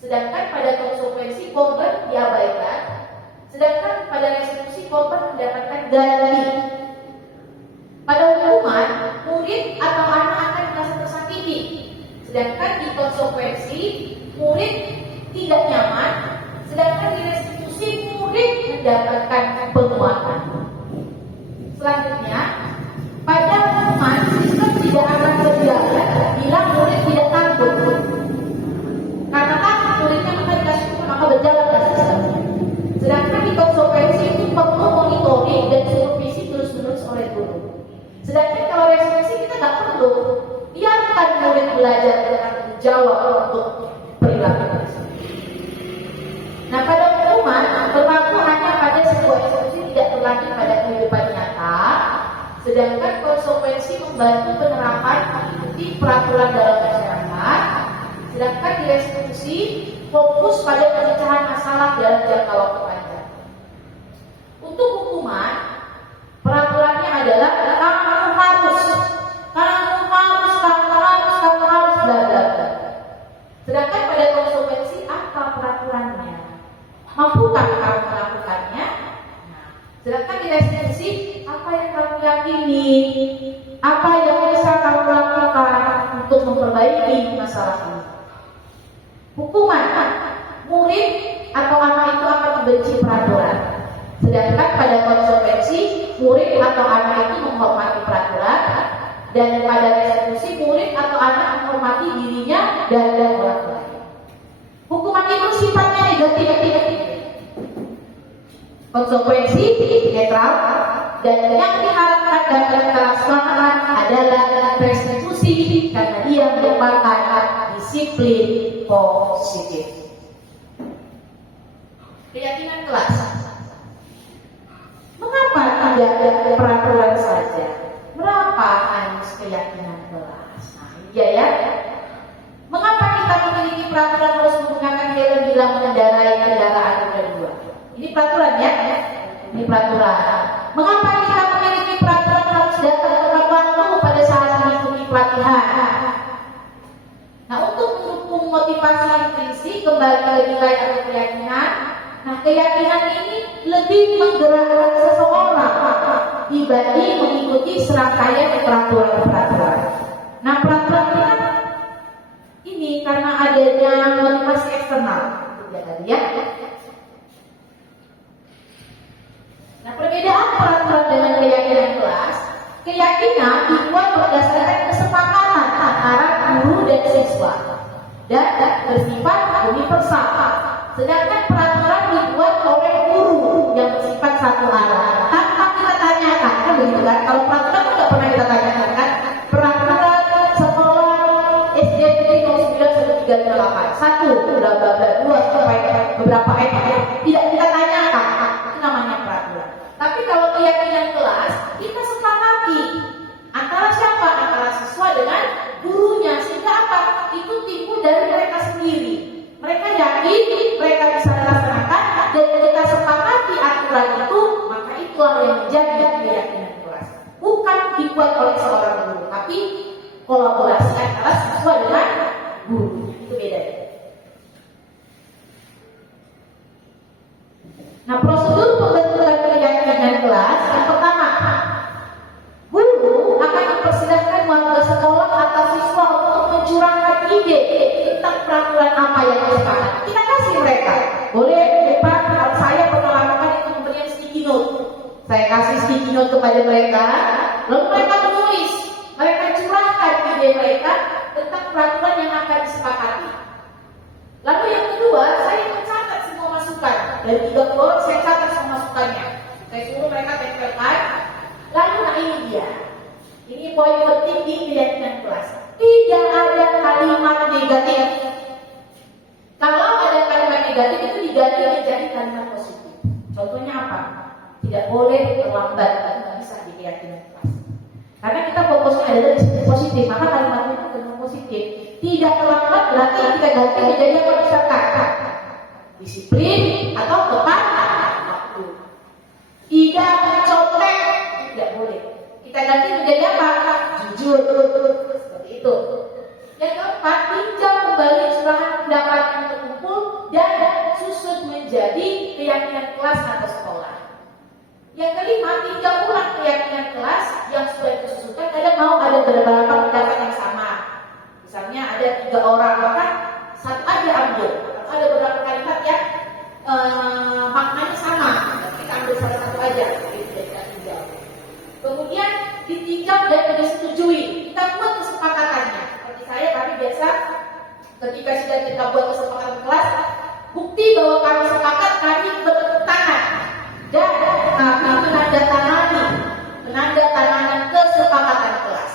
Sedangkan pada konsekuensi korban diabaikan. Sedangkan pada restitusi korban mendapatkan ganti. Pada hukuman, murid atau anak akan merasa tersakiti. Sedangkan di konsekuensi, murid tidak nyaman. Sedangkan di restitusi, murid mendapatkan penguatan. Selanjutnya, pada hukuman, sistem tidak akan berjalan bila murid tidak takut. Karena takut muridnya maka dikasih hukuman, maka berjalan sistem. Sedangkan di konsekuensi itu perlu monitoring dan supervisi terus-menerus oleh guru. Sedangkan kalau restitusi kita nggak perlu, biarkan murid belajar dengan tanggung jawab untuk perilaku tersebut. Nah, pada hukuman berlaku hanya pada sebuah institusi, tidak berlanjut pada kehidupan nyata. Sedangkan konsekuensi membantu penerapan mengikuti peraturan dalam masyarakat. Sedangkan di restitusi fokus pada pemecahan masalah dalam jangka waktu panjang. Untuk hukuman, peraturannya adalah kamu harus, bla bla bla. Sedangkan pada konsekuensi apa peraturannya? Mampukah kamu melakukannya? Nah, sedangkan di restitusi apa yang kamu yakini? Apa yang bisa kamu lakukan untuk memperbaiki masalah ini? Hukuman, murid atau anak itu akan membenci peraturan. Sedangkan pada konsekuensi, murid atau anak itu menghormati peraturan. Dan pada restitusi murid atau anak menghormati dirinya dan orang lain. Hukuman itu sifatnya negatif. Konsekuensi netral, dan yang diharapkan dalam pelaksanaan adalah restitusi karena dia merupakan disiplin positif. Keyakinan kelas. Mengapa tidak ada peraturan saja? Berapa harus keyakinan kelas? Nah, iya ya. Mengapa kita memiliki peraturan harus menggunakan helm bila mengendarai kendaraan roda dua? Ini peraturan ya. Ini peraturan. Mengapa kita memiliki peraturan harus datang tepat waktu pada saat mengikuti pelatihan? Nah, untuk mendukung motivasi intrinsik kembali ke nilai atau keyakinan, nah keyakinan ini lebih menggerakkan seseorang dibanding mengikuti serangkaian peraturan-peraturan. Nah, peraturan ini karena adanya motivasi eksternal, ya. Nah, perbedaan peraturan dengan keyakinan kelas, keyakinan dibuat berdasarkan kesepakatan antara guru dan siswa dan bersifat universal. Sedangkan peraturan dibuat oleh guru yang bersifat satu arah tanpa kita tanyakan, kan begitu kan? Kalau peraturan tidak pernah kita tanyakan kan? Peraturan sekolah SD Negeri 09/138 satu, bla bla bla, dua sampai beberapa tidak kita tanyakan, itu namanya peraturan. Tapi kalau keyakinan kelas kita sepakati antara siapa? Antara siswa dengan gurunya, sehingga apa? Itu timbul dari mereka sendiri. Mereka yakin mereka bisa melaksanakan dan kita sepakati aturan itu, maka itulah yang menjadi keyakinan kelas. Bukan dibuat oleh seorang guru, tapi kolaborasi antara siswa dengan guru. Itu bedanya. Nah, prosedur pembentukan keyakinan kelas yang pertama, guru akan mempersilahkan warga sekolah atau siswa untuk mencurahkan ide tentang peraturan apa yang disepakati. Kita kasih mereka, boleh Pak, saya pernah lakukan itu pemberian sticky note. Saya kasih sticky note kepada mereka, lalu mereka menulis, mereka curahkan ide mereka tentang peraturan yang akan disepakati. Lalu yang kedua, saya mencatat semua masukan. Dari 3 orang saya catat semua masukannya. Saya suruh mereka tempelkan. Lalu nah ini dia. Ini poin penting di keyakinan kelas. Tidak ada kalimat negatif. Kalau ada kalimat negatif itu diganti menjadi kalimat positif. Contohnya apa? Tidak boleh terlambat, tidak bisa di keyakinan kelas. Karena kita fokusnya adalah disiplin positif, maka kalimatnya itu kalimat positif. Tidak terlambat berarti kita ganti menjadi apa misalkan? Disiplin atau tepat waktu. Tidak mencontek, tidak boleh. Kita ganti menjadi apa? Jujur, seperti itu. Yang keempat, tinjau kembali curahan pendapat yang terkumpul dan susun menjadi keyakinan kelas atau sekolah. Yang kelima, tinjau ulang keyakinan kelas yang sudah disusunkan. Kadang mau ada beberapa pendapat yang sama. Misalnya ada 3 orang, maka satu aja ambil. Ada beberapa kalimat yang maknanya sama, kita ambil salah satu aja. Kita tinjau. Kemudian ditinjau dan disetujui. Kita buat kesepakatannya. Seperti saya, kami biasa ketika sudah kita buat kesepakatan kelas, bukti bahwa kami sepakat, kami bertepuk tangan dan kami menandatangani kesepakatan kelas.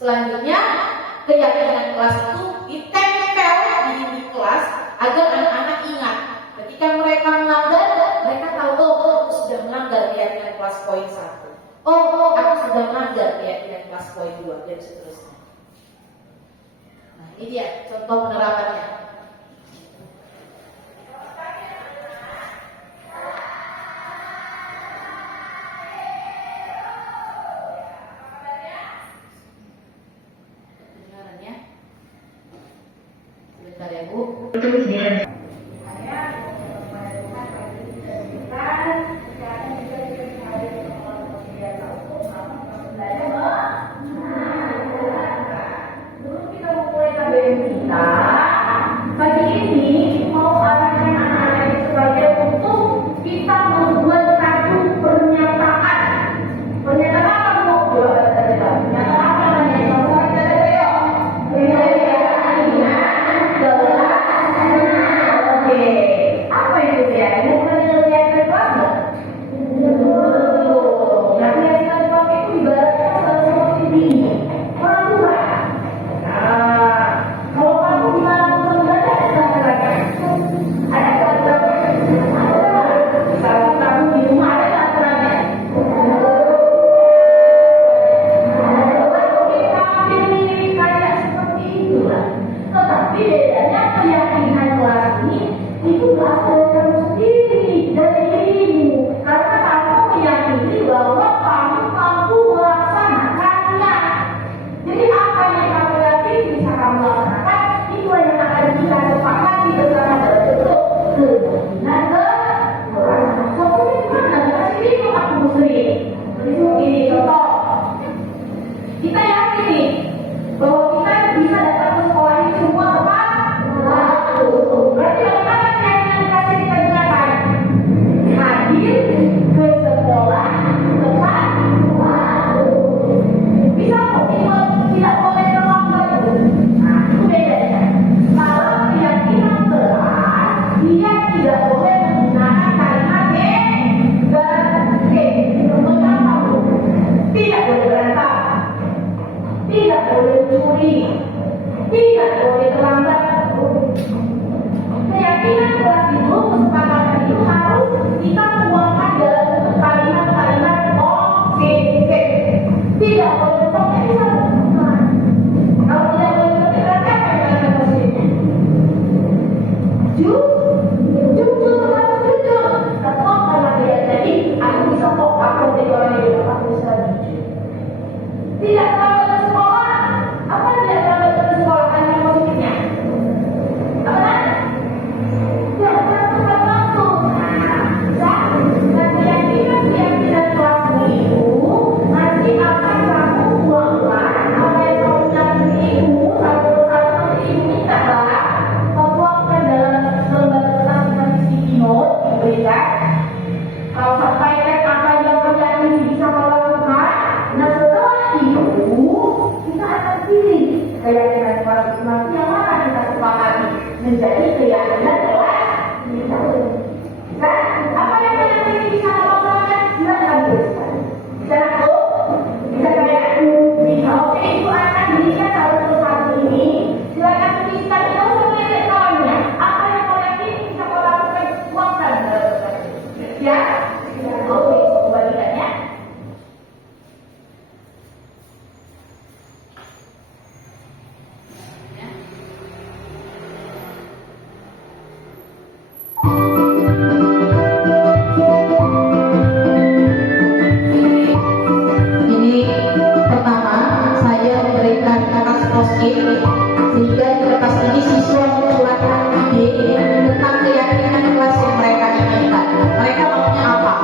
Selanjutnya, keyakinan kelas itu ditempel di dinding kelas agar anak-anak ingat. Ketika mereka melanggar, mereka tahu, aku sudah melanggar keyakinan kelas poin 1. Aku sudah melanggar keyakinan kelas poin 2 dan seterusnya. Nah, ini dia contoh penerapannya. Sebentar ya Bu. Bluetooth dihentikan. Dulu kita memulai KBM kita pindah ke fokusnya di mana? Bukan di situ aku Musri. Ini contoh. Kita yakin nih bahwa kita bisa datang ke sekolah ini semua tepat waktu. Berarti bagaimana keyakinan kasih kita gunakan? Hadir ke sekolah tepat waktu. Bisa kok tidak boleh terlambat. Nah, itu bedanya. Kalau keyakinan keras, dia tidak boleh menggunakan kalimat contohnya apa? Tidak boleh berantem, tidak boleh mencuri, tidak boleh terlambat. Keyakinan keras itu, kesepakatan itu harus kita tuangkan dalam bentuk kalimat-kalimat konkret. Tidak boleh bentuknya bisa berubah. Kalau tidak boleh bentuknya berarti apa yang kalian positifnya? Jujur, harus jujur. Ketok karena dia jadi, aku bisa kok aku jadi orang yang aku bisa jujur. Tidak terlambat ke sekolah. Apa tidak terlambat ke sekolah kan yang positifnya? Apa? Tidak tepat waktu. Dan keyakinan kelasmu itu nanti akan kamu tuangkan apa yang kamu cari ilmu satu persatu nanti ibu minta lah. Kamu tuangkan dalam lembar kertas yang sticky note diberikan. Kalau sampaikan apa yang kalian bisa melakukan. Nah setelah itu kita akan pilih keyakinan kelas itu nanti yang mana kita sepakati menjadi keyakinan kelas kita. Kan? Apa yang kalian pilih bisa melakukan? Silakan tuliskan. Bisa aku? Bisa kalian? Bisa. Oke, itu akan dilihat satu persatu ini. Silakan tuliskan itu untuk kawannya. Apa yang kalian pilih bisa melakukan? Tuangkan dalam kertas. Ya? Oke, kembalikan ya. Ini pertama saya memberikan kertas post-it sehingga di kertas ini siswa mengeluarkan ide tentang keyakinan kelas yang mereka inginkan. Mereka maunya apa?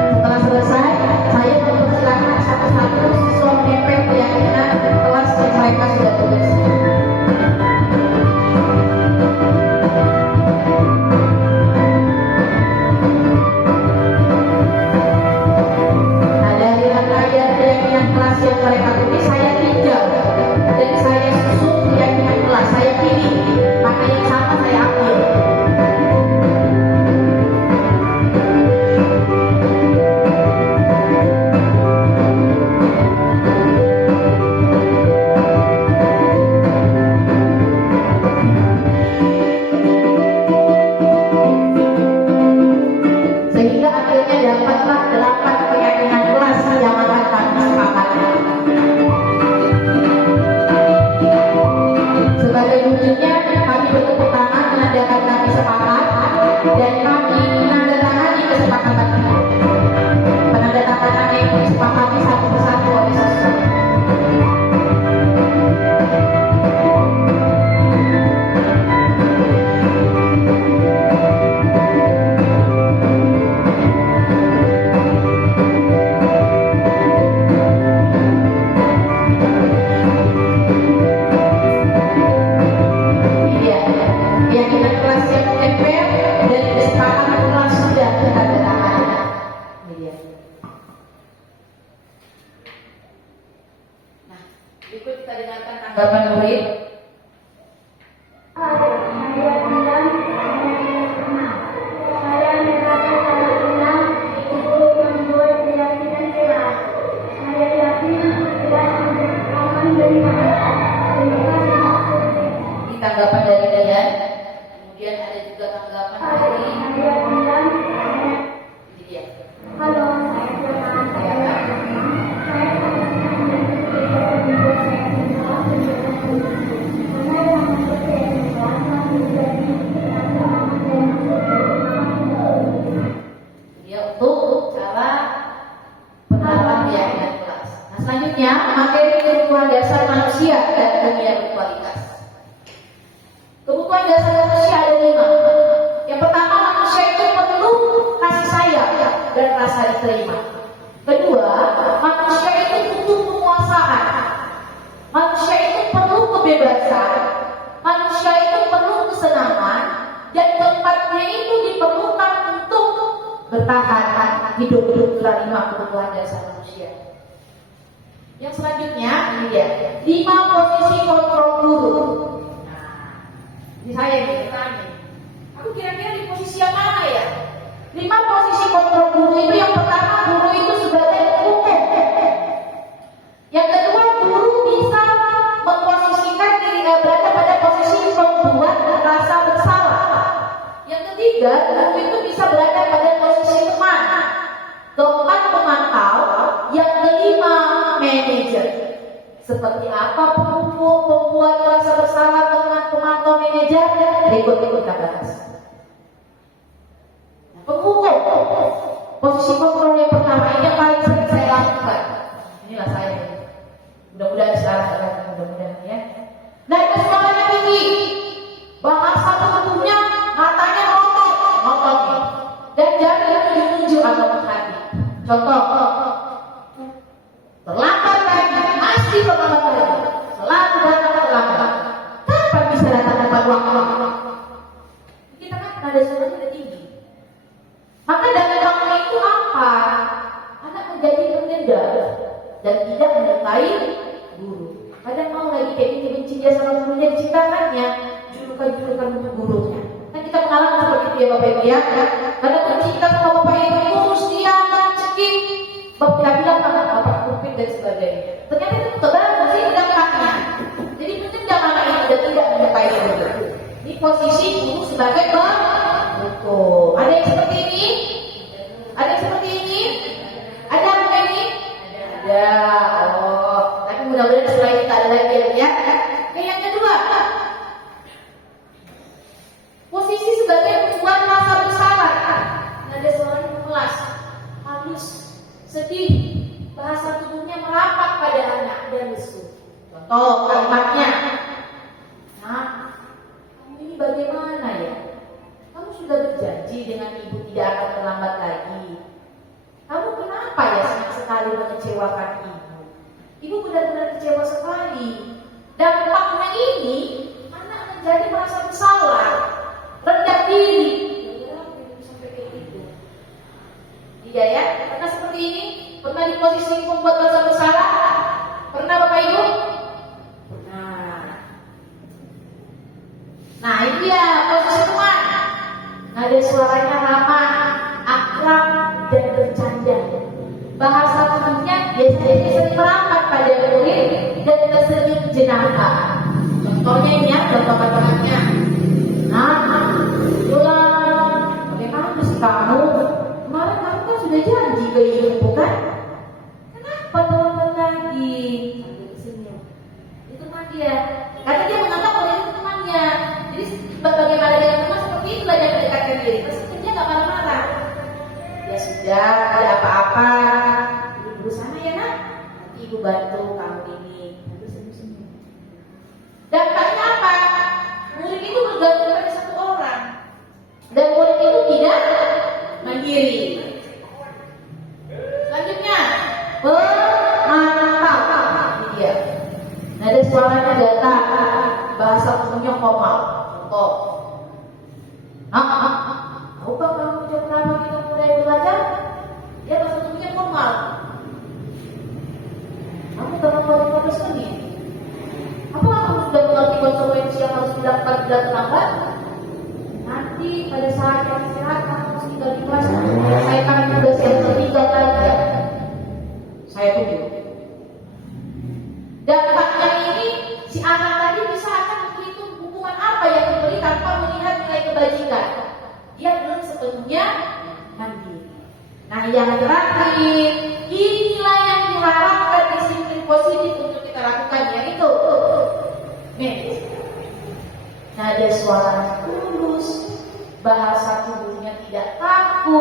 Setelah selesai, saya mempersilakan satu-satu siswa menempel keyakinan kelas yang mereka sudah tulis. Nah, dari rangkaian keyakinan kelas yang mereka tulis, saya tinjau dan saya susun keyakinan kelas. Saya pilih mana yang sama saya ambil. Sehingga akhirnya dapatlah 8 keyakinan kelas yang akan kami sepakati. Sebagai wujudnya, kami bertepuk tangan menandakan kami sepakat dan kami menandatangani kesepakatan itu. Penandatanganan yang disepakati satu persatu oleh siswa. Iya, keyakinan kelas yang menempel dan kesepakatan kelas sudah ditandatangani. Iya. Nah, berikut kita dengarkan tanggapan murid. Ini tanggapan dari Dayan. Kemudian ada juga tanggapan dari ini dia. Halo, saya Firman. Ya, untuk cara penerapan keyakinan kelas. Nah, selanjutnya materi kebutuhan dasar manusia dan dunia berkualitas. dasar manusia ada 5. Yang pertama, manusia itu perlu kasih sayang dan rasa diterima. Kedua, manusia itu butuh penguasaan. Manusia itu perlu kebebasan. Manusia itu perlu kesenangan. Dan keempatnya itu diperlukan untuk bertahan hidup dalam 5 kebutuhan dasar manusia. Yang selanjutnya ini dia 5 posisi kontrol guru. Nah, ini saya yang bertanya. Aku kira-kira di posisi yang mana ya? 5 posisi kontrol guru itu, yang pertama, guru itu sebagai penghukum. Yang kedua, guru bisa memposisikan diri berada pada posisi membuat rasa bersalah. Yang ketiga, guru itu bisa berada pada posisi teman. Keempat, pemantau. Yang kelima, manajer. Seperti apa penghukum, pembuat rasa bersalah, teman, pemantau, manajer? Berikut kita bahas. Penghukum, posisi kontrol yang pertama, ini yang paling sering saya lakukan. Inilah saya. Mudah-mudahan sekarang, mudah-mudahan ya. Nah, suaranya tinggi, bahasa tubuhnya, matanya ngotot nih, dan jari menunjuk atau menghadap. Contoh, terlambat lagi, masih terlambat lagi, selalu datang terlambat. Kapan bisa datang tepat waktu? Kita kan ada suaranya tidak tinggi. Maka dampaknya itu apa? Anak menjadi pengendal dan tidak menyukai guru. Kadang mau lagi kayak gini, benci dia sama gurunya, diciptakannya julukan-julukan untuk gurunya. Kan kita mengalami seperti itu ya Bapak Ibu ya. Kadang benci kita sama Bapak Ibu, ngurus dia, cekik, kita bilang Bapak kuping dan sebagainya. Ternyata itu kebagus sih dampaknya. Jadi mencegah anak itu dan tidak menyukai guru. Ini posisi guru sebagai penghukum. Ada yang seperti ini? Ada yang seperti ini? Ada yang ini? Ada. Oh, tapi mudah-mudahan setelah kita ada lagi ya. Oke, yang kedua, posisi sebagai pembuat rasa bersalah. Nada suaranya kelas, halus, sedih, bahasa tubuhnya merapat pada anak dan lesu. Contoh kalimatnya, nah, kamu ini bagaimana ya? Kamu sudah berjanji dengan ibu tidak akan terlambat lagi. Kamu kenapa ya senang sekali mengecewakan ibu? Ibu benar-benar kecewa sekali. Dampaknya ini, anak menjadi merasa bersalah, rendah diri. Sampai kayak gitu. Iya ya, pernah seperti ini? Pernah di posisi membuat merasa bersalah? Pernah Bapak Ibu? Pernah. Nah, ini dia posisi teman. Nada suaranya ramah, akrab, dan bercanda. Bahasa temannya biasanya sering merapat pada murid dan tersenyum jenaka. Contohnya ini ya, contoh temannya. Nah, pulang. Bagaimana sih kamu? Kemarin kamu kan sudah janji ke ibu kan? Kenapa terlambat lagi? Sambil senyum. Itu teman dia. Karena dia menganggap kalau itu temannya. Jadi bagaimana dengan teman seperti itulah yang mendekatkan diri. Meskipun dia nggak marah-marah. Ya sudah, ada apa-apa. Ibu sana ya nak. Nanti ibu bantu kamu ini. Lalu senyum-senyum. Dampaknya apa? Murid itu bergantung pada satu orang. Dan murid itu tidak mandiri. Selanjutnya, pemantau. Ini dia. Nada suaranya datar, bahasa tubuhnya formal. Contoh, tahu pak kamu jam berapa kita mulai belajar? Dia bahasa tubuhnya formal. Kamu dalam 15 menit. Apakah kamu sudah mengerti konsekuensi yang harus dilakukan bila terlambat? Nanti pada saat yang istirahat kamu harus tinggal di kelas. Saya akan tugas yang tertinggal lagi. Saya tunggu. Dampaknya ini si anak tadi bisa akan menghitung hukuman apa yang diberi tanpa melihat nilai kebajikan. Dia belum sepenuhnya mandiri. Nah, yang terakhir, inilah yang diharapkan disiplin positif untuk kita lakukan, yaitu nada suara tulus, bahasa tubuhnya tidak kaku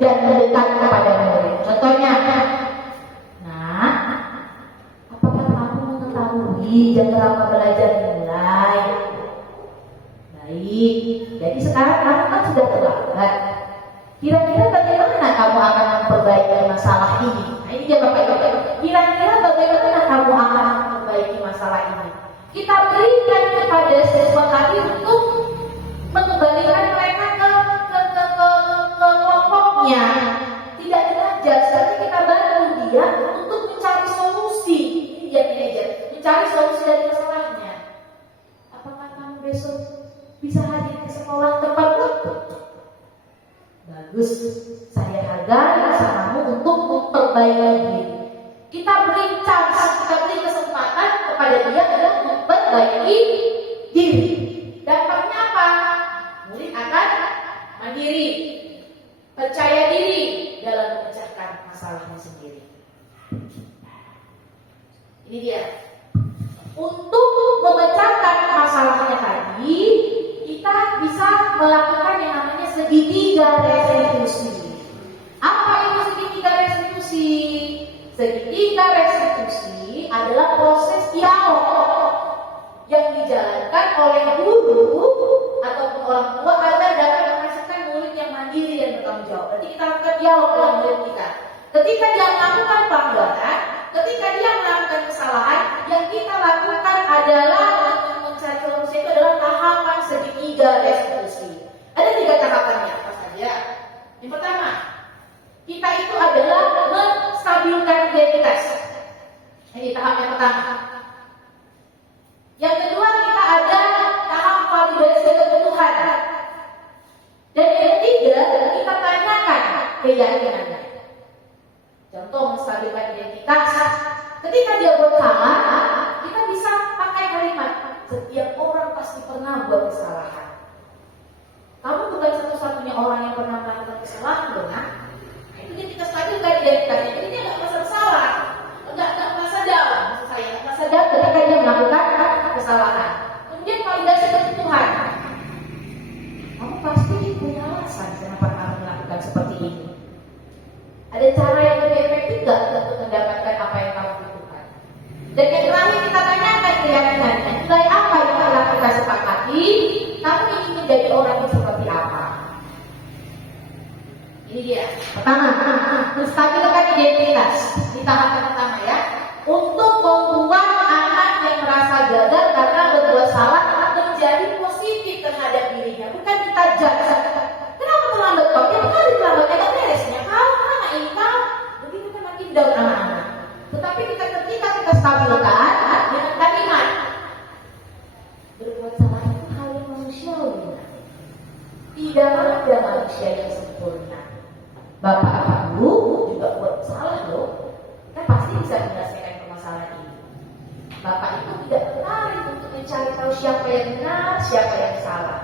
dan mendekat kepada murid. Contohnya, nah, apakah kamu mengetahui jam berapa belajar dimulai? Baik, baik. Jadi sekarang kamu kan sudah terlambat. Kira-kira bagaimana kamu akan memperbaiki masalah ini? Nah, ini dia Bapak Ibu. Kira-kira bagaimana kamu akan memperbaiki masalah ini? Kita berikan kepada siswa tadi untuk mengembalikan mereka ke kelompoknya. Tidak diajar, tapi kita bantu dia untuk mencari solusi. Ini dia manajer, mencari solusi dari masalahnya. Apakah kamu besok bisa hadir ke sekolah tepat waktu? Bagus, saya hargai usahamu untuk memperbaiki diri. Kita beri chance, kita beri kesempatan kepada dia untuk memperbaiki diri. Dampaknya apa? Murid akan mandiri, percaya diri dalam memecahkan masalahnya sendiri. Ini dia. Untuk memecahkan masalahnya tadi, kita bisa melakukan yang namanya segitiga restitusi. Apa itu segitiga restitusi? Segitiga restitusi adalah proses dialog yang dijalankan oleh guru ataupun orang tua agar dapat menghasilkan murid yang mandiri dan bertanggung jawab. Berarti kita lakukan dialog dengan murid kita. Ketika dia melakukan pelanggaran, ketika dia melakukan kesalahan, yang kita lakukan adalah untuk mencari solusi itu adalah tahapan segitiga restitusi. Ada 3 tahapannya, apa saja? Yang pertama, kita itu adalah menstabilkan identitas. Ini tahap yang pertama. Yang kedua, kita ada tahap validasi kebutuhan. Dan yang ketiga, kita tanyakan keyakinannya. Contoh menstabilkan identitas. Ketika dia buat salah, kita bisa pakai kalimat, setiap orang pasti pernah buat kesalahan. Kamu bukan satu-satunya orang yang pernah melakukan kesalahan, benar? Itu dia kita stabilkan identitasnya. Jadi dia nggak merasa salah, nggak merasa down, maksud saya, nggak merasa down ketika dia melakukan kesalahan. Kemudian validasi kebutuhan. Kamu pasti punya alasan kenapa kamu melakukan seperti ini. Ada cara yang lebih efektif nggak untuk mendapatkan apa yang kamu butuhkan? Dan yang terakhir kita tanyakan keyakinannya. Nilai apa yang telah kita sepakati? Kamu ingin menjadi orang yang seperti apa? Ini dia. Pertama, menstabilkan identitas. Di tahap yang pertama ya. Untuk membuat anak yang merasa gagal karena berbuat salah menjadi positif terhadap dirinya. Bukan kita judge. Kenapa terlambat kok? Ya bukan terlambat, ya beresnya. Ini kan begitu kan makin down anak-anak. Tetapi ketika kita stabilkan dengan kalimat, berbuat salah itu hal yang manusiawi. Tidak ada manusia yang sempurna. Bapak Ibu juga buat salah loh. Kita pasti bisa menyelesaikan permasalahan ini. Bapak itu tidak tertarik untuk mencari tahu siapa yang benar, siapa yang salah.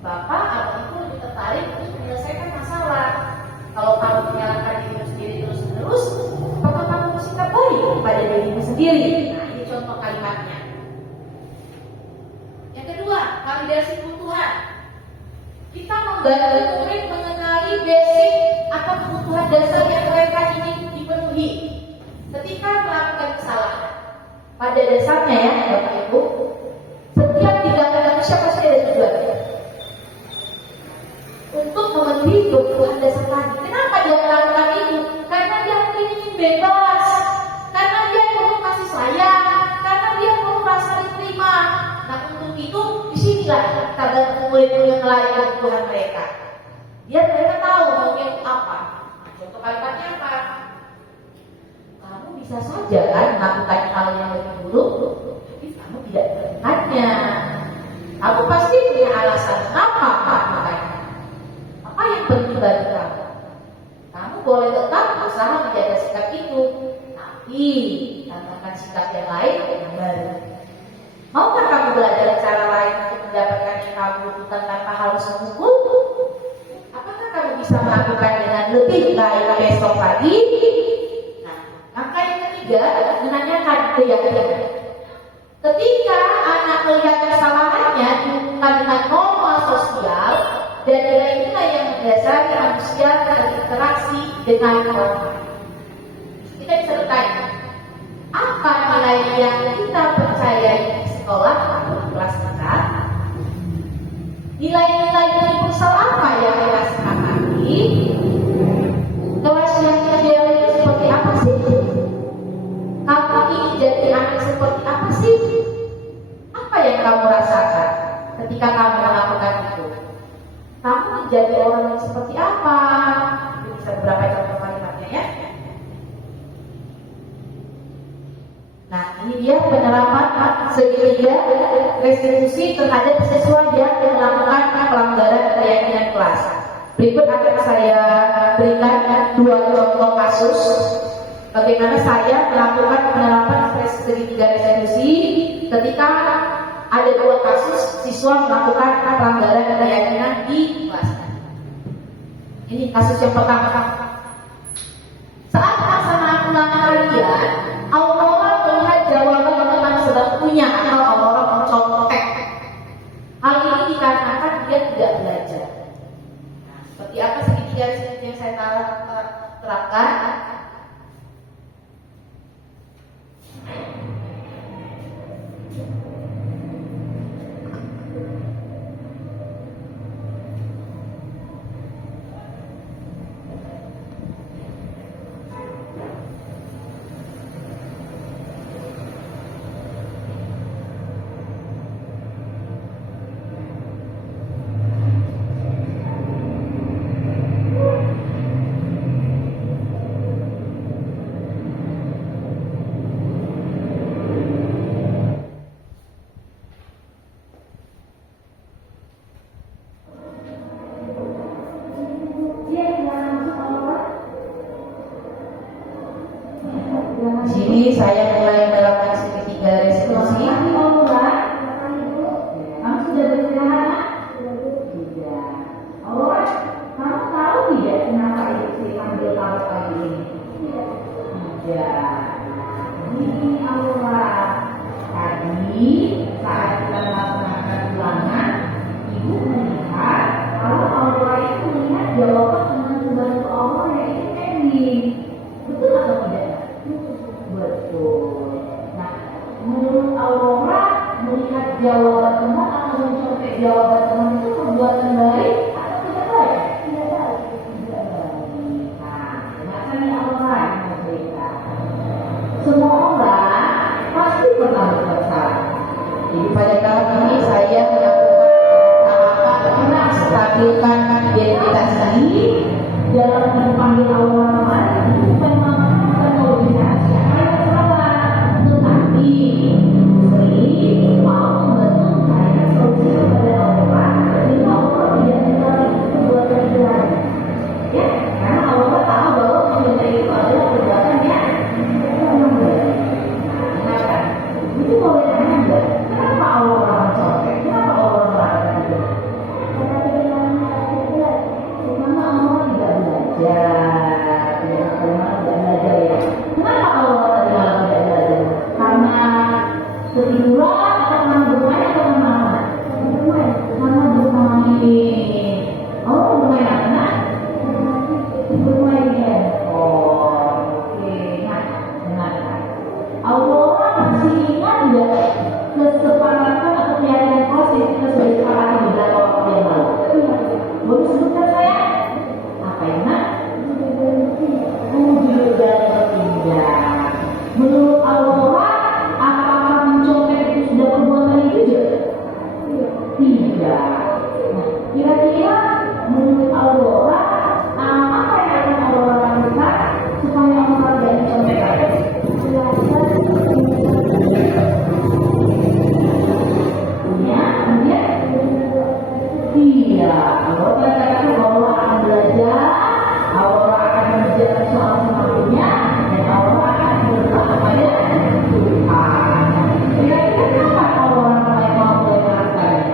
Bapak atau itu lebih tertarik untuk menyelesaikan masalah. Kalau kamu menyalahkan dirimu sendiri terus-menerus, apakah kamu bersikap baik kepada dirimu sendiri? Nah, ini contoh kalimatnya. Yang kedua, validasi kebutuhan. Kita membantu murid mengenali basic atau kebutuhan dasar yang mereka ingin dipenuhi ketika melakukan kesalahan. Pada dasarnya ya, Bapak Ibu, setiap tindakan manusia pasti ada tujuannya. Untuk memenuhi kebutuhan dasar tadi. Kenapa dia melakukan itu? Karena dia ingin bebas, karena dia perlu kasih sayang, karena dia perlu rasa diterima. Nah, untuk itu disinilah kita bantu murid mengenali kebutuhan mereka. Biar mereka tahu maunya itu apa. Nah, contoh kalimatnya apa? Kamu bisa saja kan melakukan hal yang lebih buruk, tapi kamu tidak melakukannya. Kamu pasti punya alasan kenapa melakukannya. Apa yang penting bagi kamu? Kamu boleh tetap berusaha menjaga sikap itu, tapi tambahkan sikap yang lain yang baru. Maukah kamu belajar cara lain untuk mendapatkan yang kamu butuhkan tanpa harus memukul? Apakah kamu bisa melakukan dengan lebih baik besok pagi? Nah, langkah yang ketiga menanyakan keyakinan. Ketika anak melihat kesalahannya dibutuhkan dengan norma sosial dan nilai-nilai yang mendasari manusia berinteraksi dengan orang. Kita bisa bertanya, apa nilai yang kita percayai di sekolah atau di kelas kita? kamu melakukan itu? Kamu menjadi orang yang seperti apa? Bisa beberapa contoh kalimatnya ya. Nah, ini dia penerapan segitiga restitusi terhadap siswa yang melakukan pelanggaran keyakinan kelas. Berikut akan saya berikan 2 contoh kasus bagaimana saya melakukan penerapan segitiga restitusi ketika ada 2 kasus siswa melakukan pelanggaran keyakinan di kelas. Ini kasus yang pertama. Saat pelaksanaan ulangan kalian, Aurora melihat jawaban yang teman sedang punya atau Aurora mencontek. Hal ini dikarenakan dia tidak belajar. Nah, seperti apa segitiga yang saya terapkan? Sini saya mulai menerapkan segitiga restitusi. Kamu sudah beristirahat? Sudah. Aurora, kamu tahu tidak kenapa Ibu panggil kamu pagi ini? Tidak. Ini Aurora. Tadi saat kita melaksanakan ulangan, Ibu melihat kalau Aurora itu melihat jawaban dengan membantu Aurora yaitu Candy. Betul atau tidak? Betul. Nah, menurut Aurora melihat jawaban teman atau mencontek jawaban teman itu perbuatan baik atau tidak baik? Tidak baik. Tidak baik. Nah, makanya Aurora yang cerita. Semua orang pasti pernah berbuat salah. Jadi pada kali ini saya melakukan tahapan stabilkan identitas diri Dalam dipanggil Aurora kemarin itu bukan mau bicara siapa yang salah, tetapi Sri mau membantu saya solusi kepada Aurora sehingga Aurora tidak mengalami perbuatan jahat. Ya, karena Aurora tahu bahwa mencintai itu adalah perbuatan yang melanggar. Ingatkan, itu boleh tanya nggak? Kenapa Aurora mencontek? Kenapa Aurora melakukan itu? Karena Aurora tidak belajar, tidak belajar ya. Kenapa Aurora tadi malam tidak belajar? Karena ketiduran atau karena bermain atau karena apa? Bermain. Karena bermain. Oh, bermain apa? Nah? Bermain ya. Oh, oke. Nah, dengarkan. Aurora masih ingat nggak kesepakatan atau keyakinan kelas yang kita sudah sepakati beberapa waktu yang lalu? Boleh sebutkan saya? Apa yang nak? Wujud dan bertindak. Menurut Aurora, apakah mencontek itu sudah perbuatan itu juga? Tidak. Nah, kira-kira menurut Aurora, apa yang akan Aurora lakukan supaya Aurora tidak mencontek? Punya? Iya, Aurora katakan Aurora akan belajar, Aurora akan mengerjakan soal semuanya, dan Aurora akan berdoa kepada Tuhan. Kira-kira kenapa Aurora mulai mau melakukannya?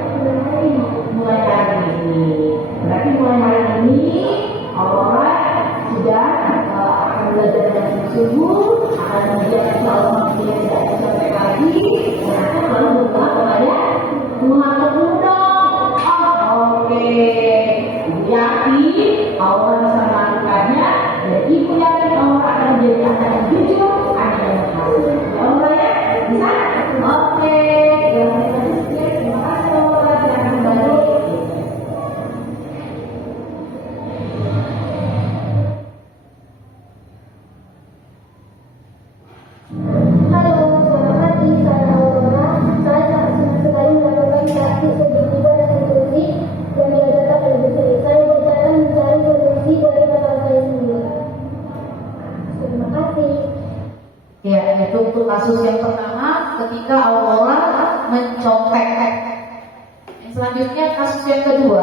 Selanjutnya kasus yang kedua,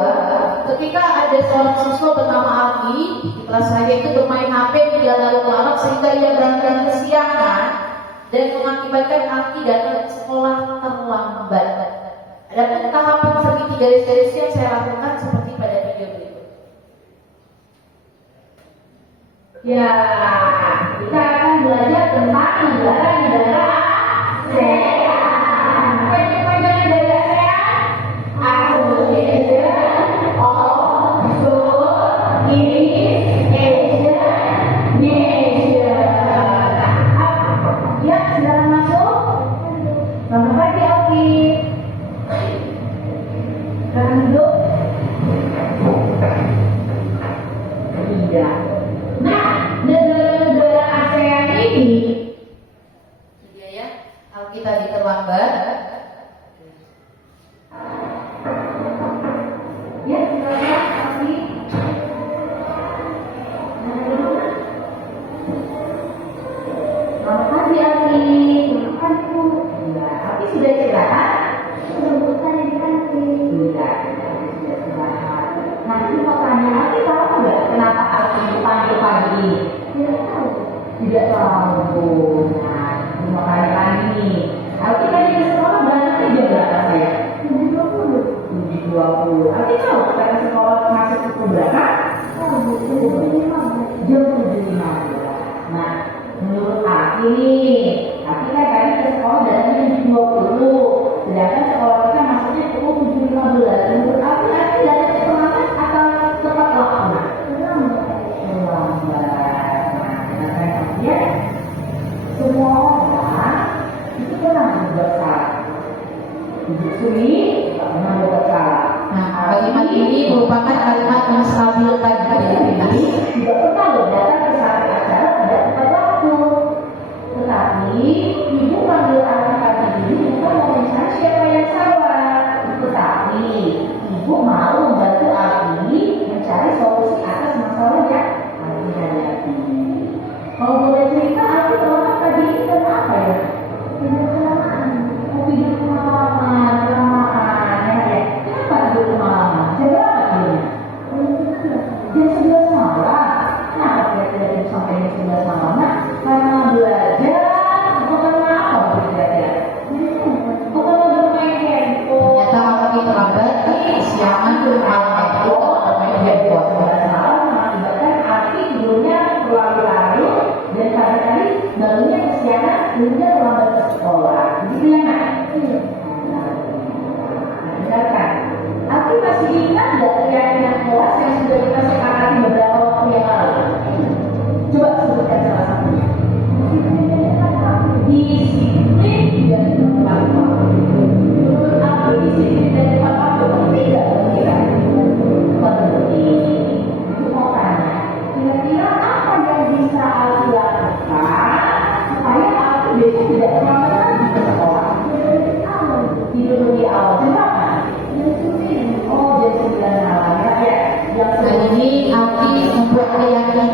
ketika ada seorang siswa bernama Alki di kelas saya itu bermain HP hingga larut-larut sehingga ia berangkat kesiangan dan mengakibatkan Alki datang ke sekolah terlambat. Adapun tahapan segitiga garis-garis yang saya lakukan seperti pada video berikut. Ya, kita akan belajar tentang negara-negara ASEAN. Apa itu panjang dari ASEAN? Association of Southeast Asian Nations. Ya, silakan masuk. Selamat pagi, Alki. Sekarang duduk. Iya. Nah, negara-negara ASEAN ini, Dia ya, Alki tadi terlambat. ya silakan Alki. Selamat pagi, Alki. Selamat pagi, Bu. Ya, Alki sudah istirahat? Sudah di kantin. Sudah istirahat. Nanti mau tanya, Alki tahu nggak kenapa Alki dipanggil pagi? Tidak tahu. Tidak tahu. Nah, ini mau tanya nih. Alki tadi ke sekolah berangkat jam berapa saya? 7.20. 7.20. Alki tahu kita ke sekolah masuk pukul berapa? Jam 7.15. Nah, menurut Alki nih, Alki kan tadi ke sekolah datangnya jam 20. Sedangkan sekolah kita masuknya pukul 7.15. Menurut Alki datang terlambat atau tepat waktu? Terlambat. Ya, semua orang itu pernah berbuat salah. Hidup sini tak pernah berbuat salah. Nah, kalimat ini merupakan kalimat menstabilkan diri. Tidak pernah loh datang ke satu acara tidak tepat waktu. Tetapi ibu panggil anak pagi ini bukan mau mencari siapa yang salah. Tetapi ibu mau membantu Alki mencari solusi atas masalah yang Alki hadapi. Kalau boleh cerita, Alki terlambat tadi ini karena apa ya? Tidur kelamaan. Oh, tidur kelamaan. Ya. Kenapa tidur kelamaan? Jam berapa tidurnya? Jam 11 malam. Kenapa kira-kira jam sampai jam 11 malam? Nah, karena belajar atau karena apa kira-kira? Oh, karena bermain handphone. Ternyata Alki terlambat, kesiangan tuh malam itu bermain handphone. Mengakibatkan Alki tidurnya berlarut-larut dan kadang-kadang bangunnya kesiangan, tidurnya terlambat ke sekolah. Begitu ya, Nak? Nah, dengarkan. Alki masih ingat nggak keyakinan kelas yang sudah kita sepakati beberapa waktu yang lalu? Coba sebutkan salah satunya. Disiplin dan tepat waktu. Menurut Alki, disiplin dan tepat waktu penting nggak bagi kita? Penting. Itu mau tanya, kira-kira apa yang bisa Alki lakukan supaya Alki besok tidak terlambat lagi ke sekolah? Tidur lebih awal. Jam berapa? Oh, jam 9 malam ya. Yang Nah, ini Alki membuat keyakinan.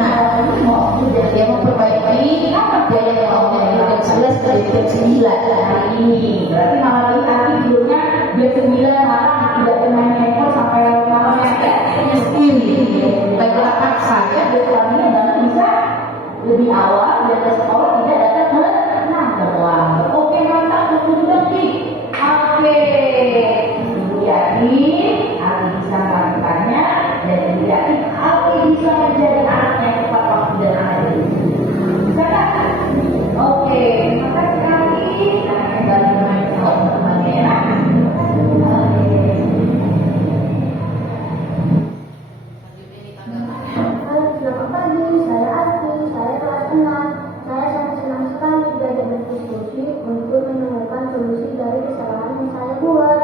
Dia memperbaiki dia yang maunya jam 11 dari jam 9 hari ini. Berarti malam ini Alki tidurnya jam 9 malam, tidak bermain handphone sampai malam ya. Supaya kita paksa ya. Dan suaminya banget bisa lebih awal dan ke sekolah tidak datang terlambat. Oke, mantap, tunggu nanti. Oke, Ibu yakin Alki bisa melakukannya dan Ibu yakin Alki bisa menjadi anak yang tepat waktu dan anak yang bisa kan? Oke, terima kasih Alki. Nah, kembali main sama teman-temannya ya. Oke. Halo, selamat pagi. Saya Alki. Saya kelas 6. Saya sangat senang sekali belajar berdiskusi untuk menemukan solusi dari kesalahan yang saya buat.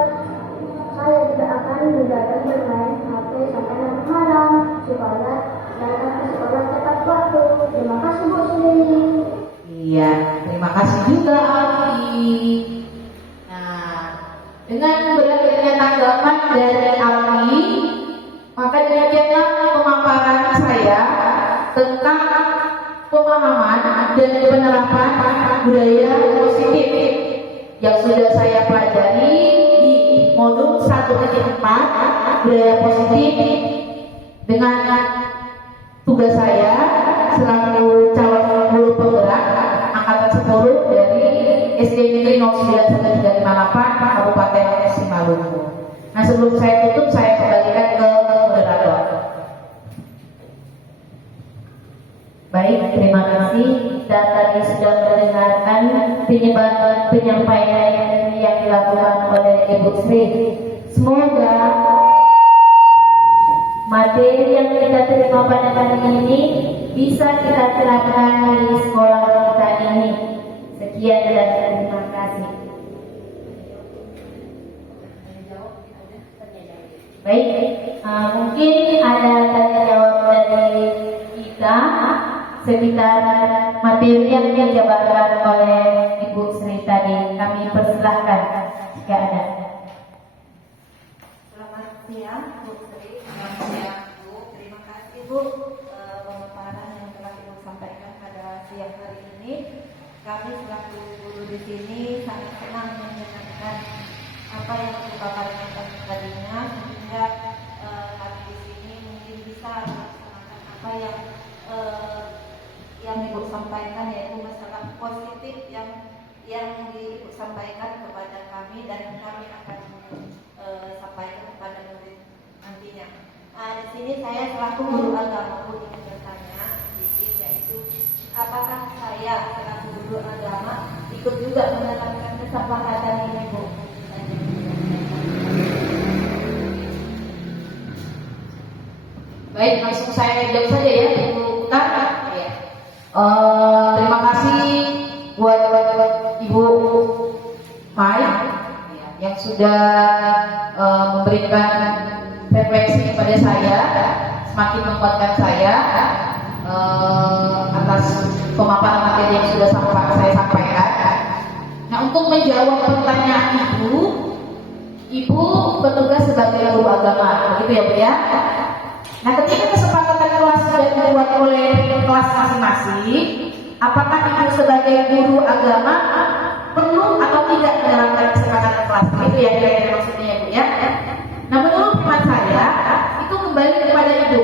Saya tidak akan mendadak bermain HP sampai larut malam supaya saya ke sekolah tepat waktu. Terima kasih, Bu Sri. Iya, terima kasih juga Alki. Nah, dengan berakhirnya tanggapan dari Alki, maka demikianlah pemaparan saya tentang pemahaman dan penerapan budaya positif yang sudah saya pelajari di modul 1.4 cepat, budaya positif dengan tugas saya selaku calon guru penggerak angkatan 10 dari SD Negeri 091358 Kabupaten Simalungun. Nah, sebelum saya tutup, saya kembalikan ke moderator. Baik, terima kasih. Kita tadi sudah mendengarkan penyampaian yang dilakukan oleh Ibu Sri. Semoga materi yang kita terima pada hari ini bisa kita terapkan di sekolah kita ini. Sekian dan terima kasih. Baik, mungkin ada tanya jawab dari kita sekitar materi yang dijabarkan oleh Ibu Sri tadi. Kami persilahkan jika ada. Selamat siang, Bu Sri. Selamat siang, Bu. Terima kasih, Bu, pemaparan yang telah Ibu sampaikan pada siang hari ini. Kami selaku guru di sini sangat senang mendengarkan apa yang Ibu paparkan tadinya, sehingga kami di sini mungkin bisa melaksanakan apa yang Ibu sampaikan, yaitu masalah positif yang Ibu sampaikan kepada kami, dan kami akan sampaikan kepada murid nantinya. Di sini saya selaku guru agama, Bu, ingin bertanya sedikit, yaitu apakah saya selaku guru agama ikut juga mendapatkan kesepakatan ini, Bu? Baik, langsung saya jawab saja ya, Ibu Utah. Ya. Terima kasih buat Ibu Mai yang sudah memberikan refleksi kepada saya, semakin menguatkan saya atas pemaparan materi yang sudah saya sampaikan. Nah, untuk menjawab pertanyaan Ibu bertugas sebagai guru agama, begitu ya, Bu ya. Nah, ketika kesepakatan kelas sudah dibuat oleh kelas masing-masing, apakah Ibu sebagai guru agama perlu atau tidak menerapkan kesepakatan kelas? Itu ya kira-kira maksudnya, Bu ya. Nah, menurut hemat saya, itu kembali kepada Ibu.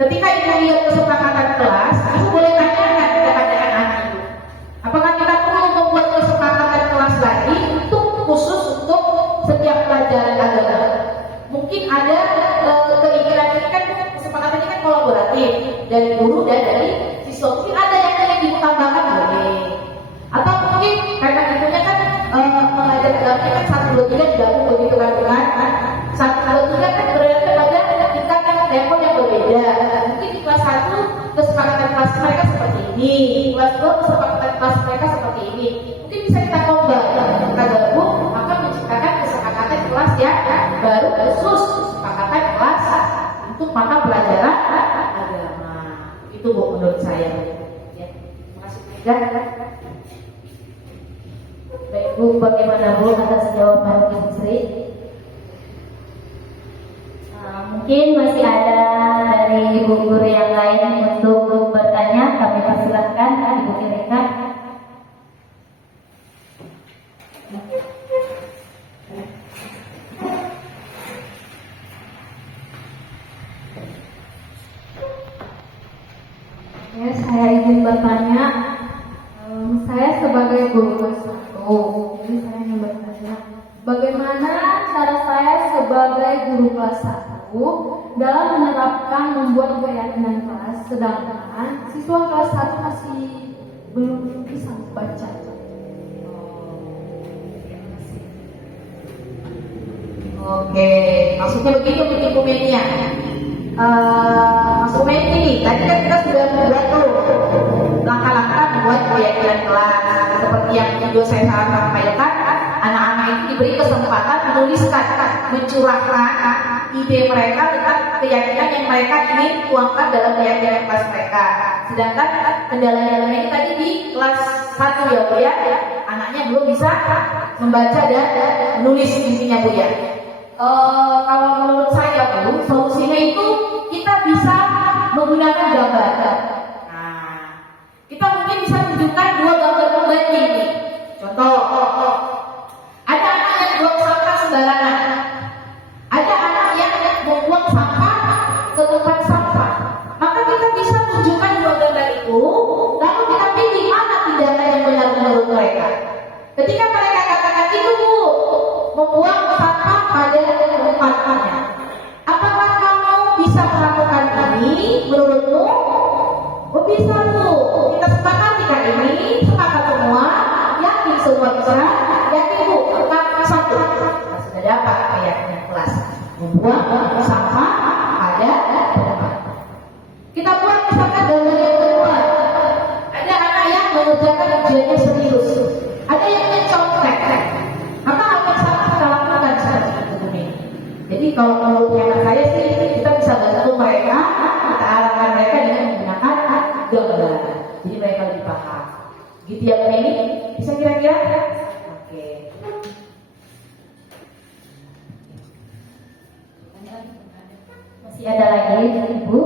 Ketika Ibu lihat kesepakatan kelas, Ibu boleh tanyakan kepada anak Ibu, apakah kita perlu membuat kesepakatan kelas lagi untuk khusus untuk setiap pelajaran agama? Mungkin ada keinginan ini kan, kesepakatan ini kan kolaboratif dari guru dan dari siswa. Mungkin ada yang ingin ditambahkan, boleh. Atau mungkin karena ibunya kan mengajar agama kan 1, 2, 3 digabung begitu kan, 1, 2, 3 kan berada pada tingkatan level yang berbeda. Mungkin di kelas 1 kesepakatan kelas mereka seperti ini, di kelas 2 kesepakatan kelas mereka seperti ini. Mungkin bisa kita combine, kita gabung, maka menciptakan kesepakatan kelas yang baru khusus kesepakatan kelas untuk mata pelajaran agama. Itu, Bu, menurut saya. Ya, terima kasih. Baik, Bu, bagaimana Bu atas jawaban Ibu Sri? Mungkin masih ada dari ibu guru yang lain untuk bertanya. Kami persilahkan Ibu Erika. Ya, saya ingin bertanya, saya sebagai guru kelas 1, jadi saya ingin bertanya, bagaimana cara saya sebagai guru kelas 1 dalam menerapkan membuat keyakinan kelas, sedangkan siswa kelas 1 masih belum bisa membaca. Oke, maksudnya begini untuk Ibu Media. Mas Umedi, tadi kan kita sudah membuat langkah-langkah membuat keyakinan kelas. Seperti yang video saya sampaikan, anak-anak itu diberi kesempatan menuliskan, mencurahkan ide mereka tentang keyakinan yang mereka ingin tuangkan dalam keyakinan kelas mereka. Sedangkan kendala-kendala ini tadi di kelas 1 ya, Bu ya, anaknya belum bisa membaca dan menulis intinya, Bu ya. Kalau menurut saya, Bu, solusinya itu kita bisa menggunakan gambar. Nah, kita mungkin bisa tunjukkan 2 gambar pembaca ini. Contoh, ada anak yang buang sampah sembarangan. membuang sampah pada tempat. Kita buat misalkan gambar yang kedua, ada anak yang mengerjakan ujiannya serius, ada yang mencontek, maka hal yang sama kita lakukan seperti itu. Jadi kalau menurut hemat saya sih, kita bisa bantu mereka, kita arahkan mereka dengan menggunakan gambar, jadi mereka lebih paham. Gitu ya Bu Neni? Bisa kira-kira? Oke. Masih ada lagi Ibu?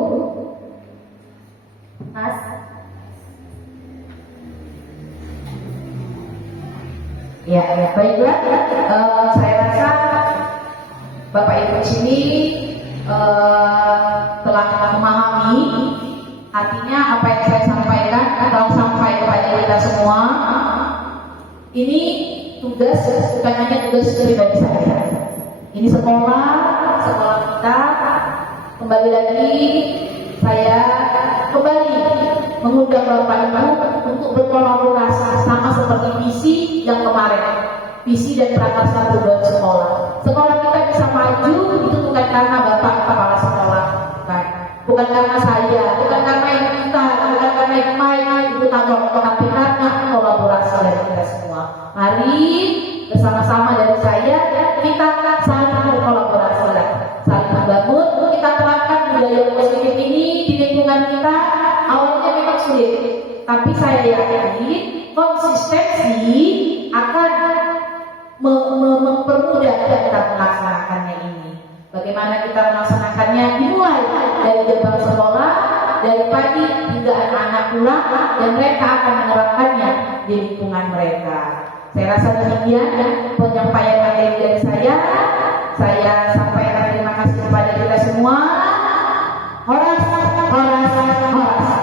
Mas? Ya, baiklah. Saya rasa Bapak Ibu di sini telah memahami artinya apa yang saya sampaikan, telah sampai kepada kita semua. Ini tugas bukan hanya tugas pribadi saya. Ini sekolah kita. Kembali lagi saya kembali mengundang Bapak Ibu untuk berkolaborasi sama seperti visi yang kemarin, visi dan prakarsa program sekolah. Sekolah kita bisa maju itu bukan karena Bapak kepala sekolah, bukan karena saya, bukan karena ibu kita, bukan karena ibu Mai, ibu Tanggung, tapi karena kolaborasi dari kita semua. Mari bersama-sama dari saya kita saling berkolaborasi, saling membangun. Kita terapkan budaya positif ini di lingkungan kita. Awalnya memang sulit, tapi saya yakin konsistensi akan mempermudah kita melaksanakannya ini. Bagaimana kita melaksanakannya dimulai dari gerbang sekolah, dari pagi hingga anak-anak pulang, dan mereka akan menerapkannya di lingkungan mereka. Saya rasa demikian penyampaian materi dari saya. Saya sampaikan terima kasih kepada kita semua. Horas, horas, horas.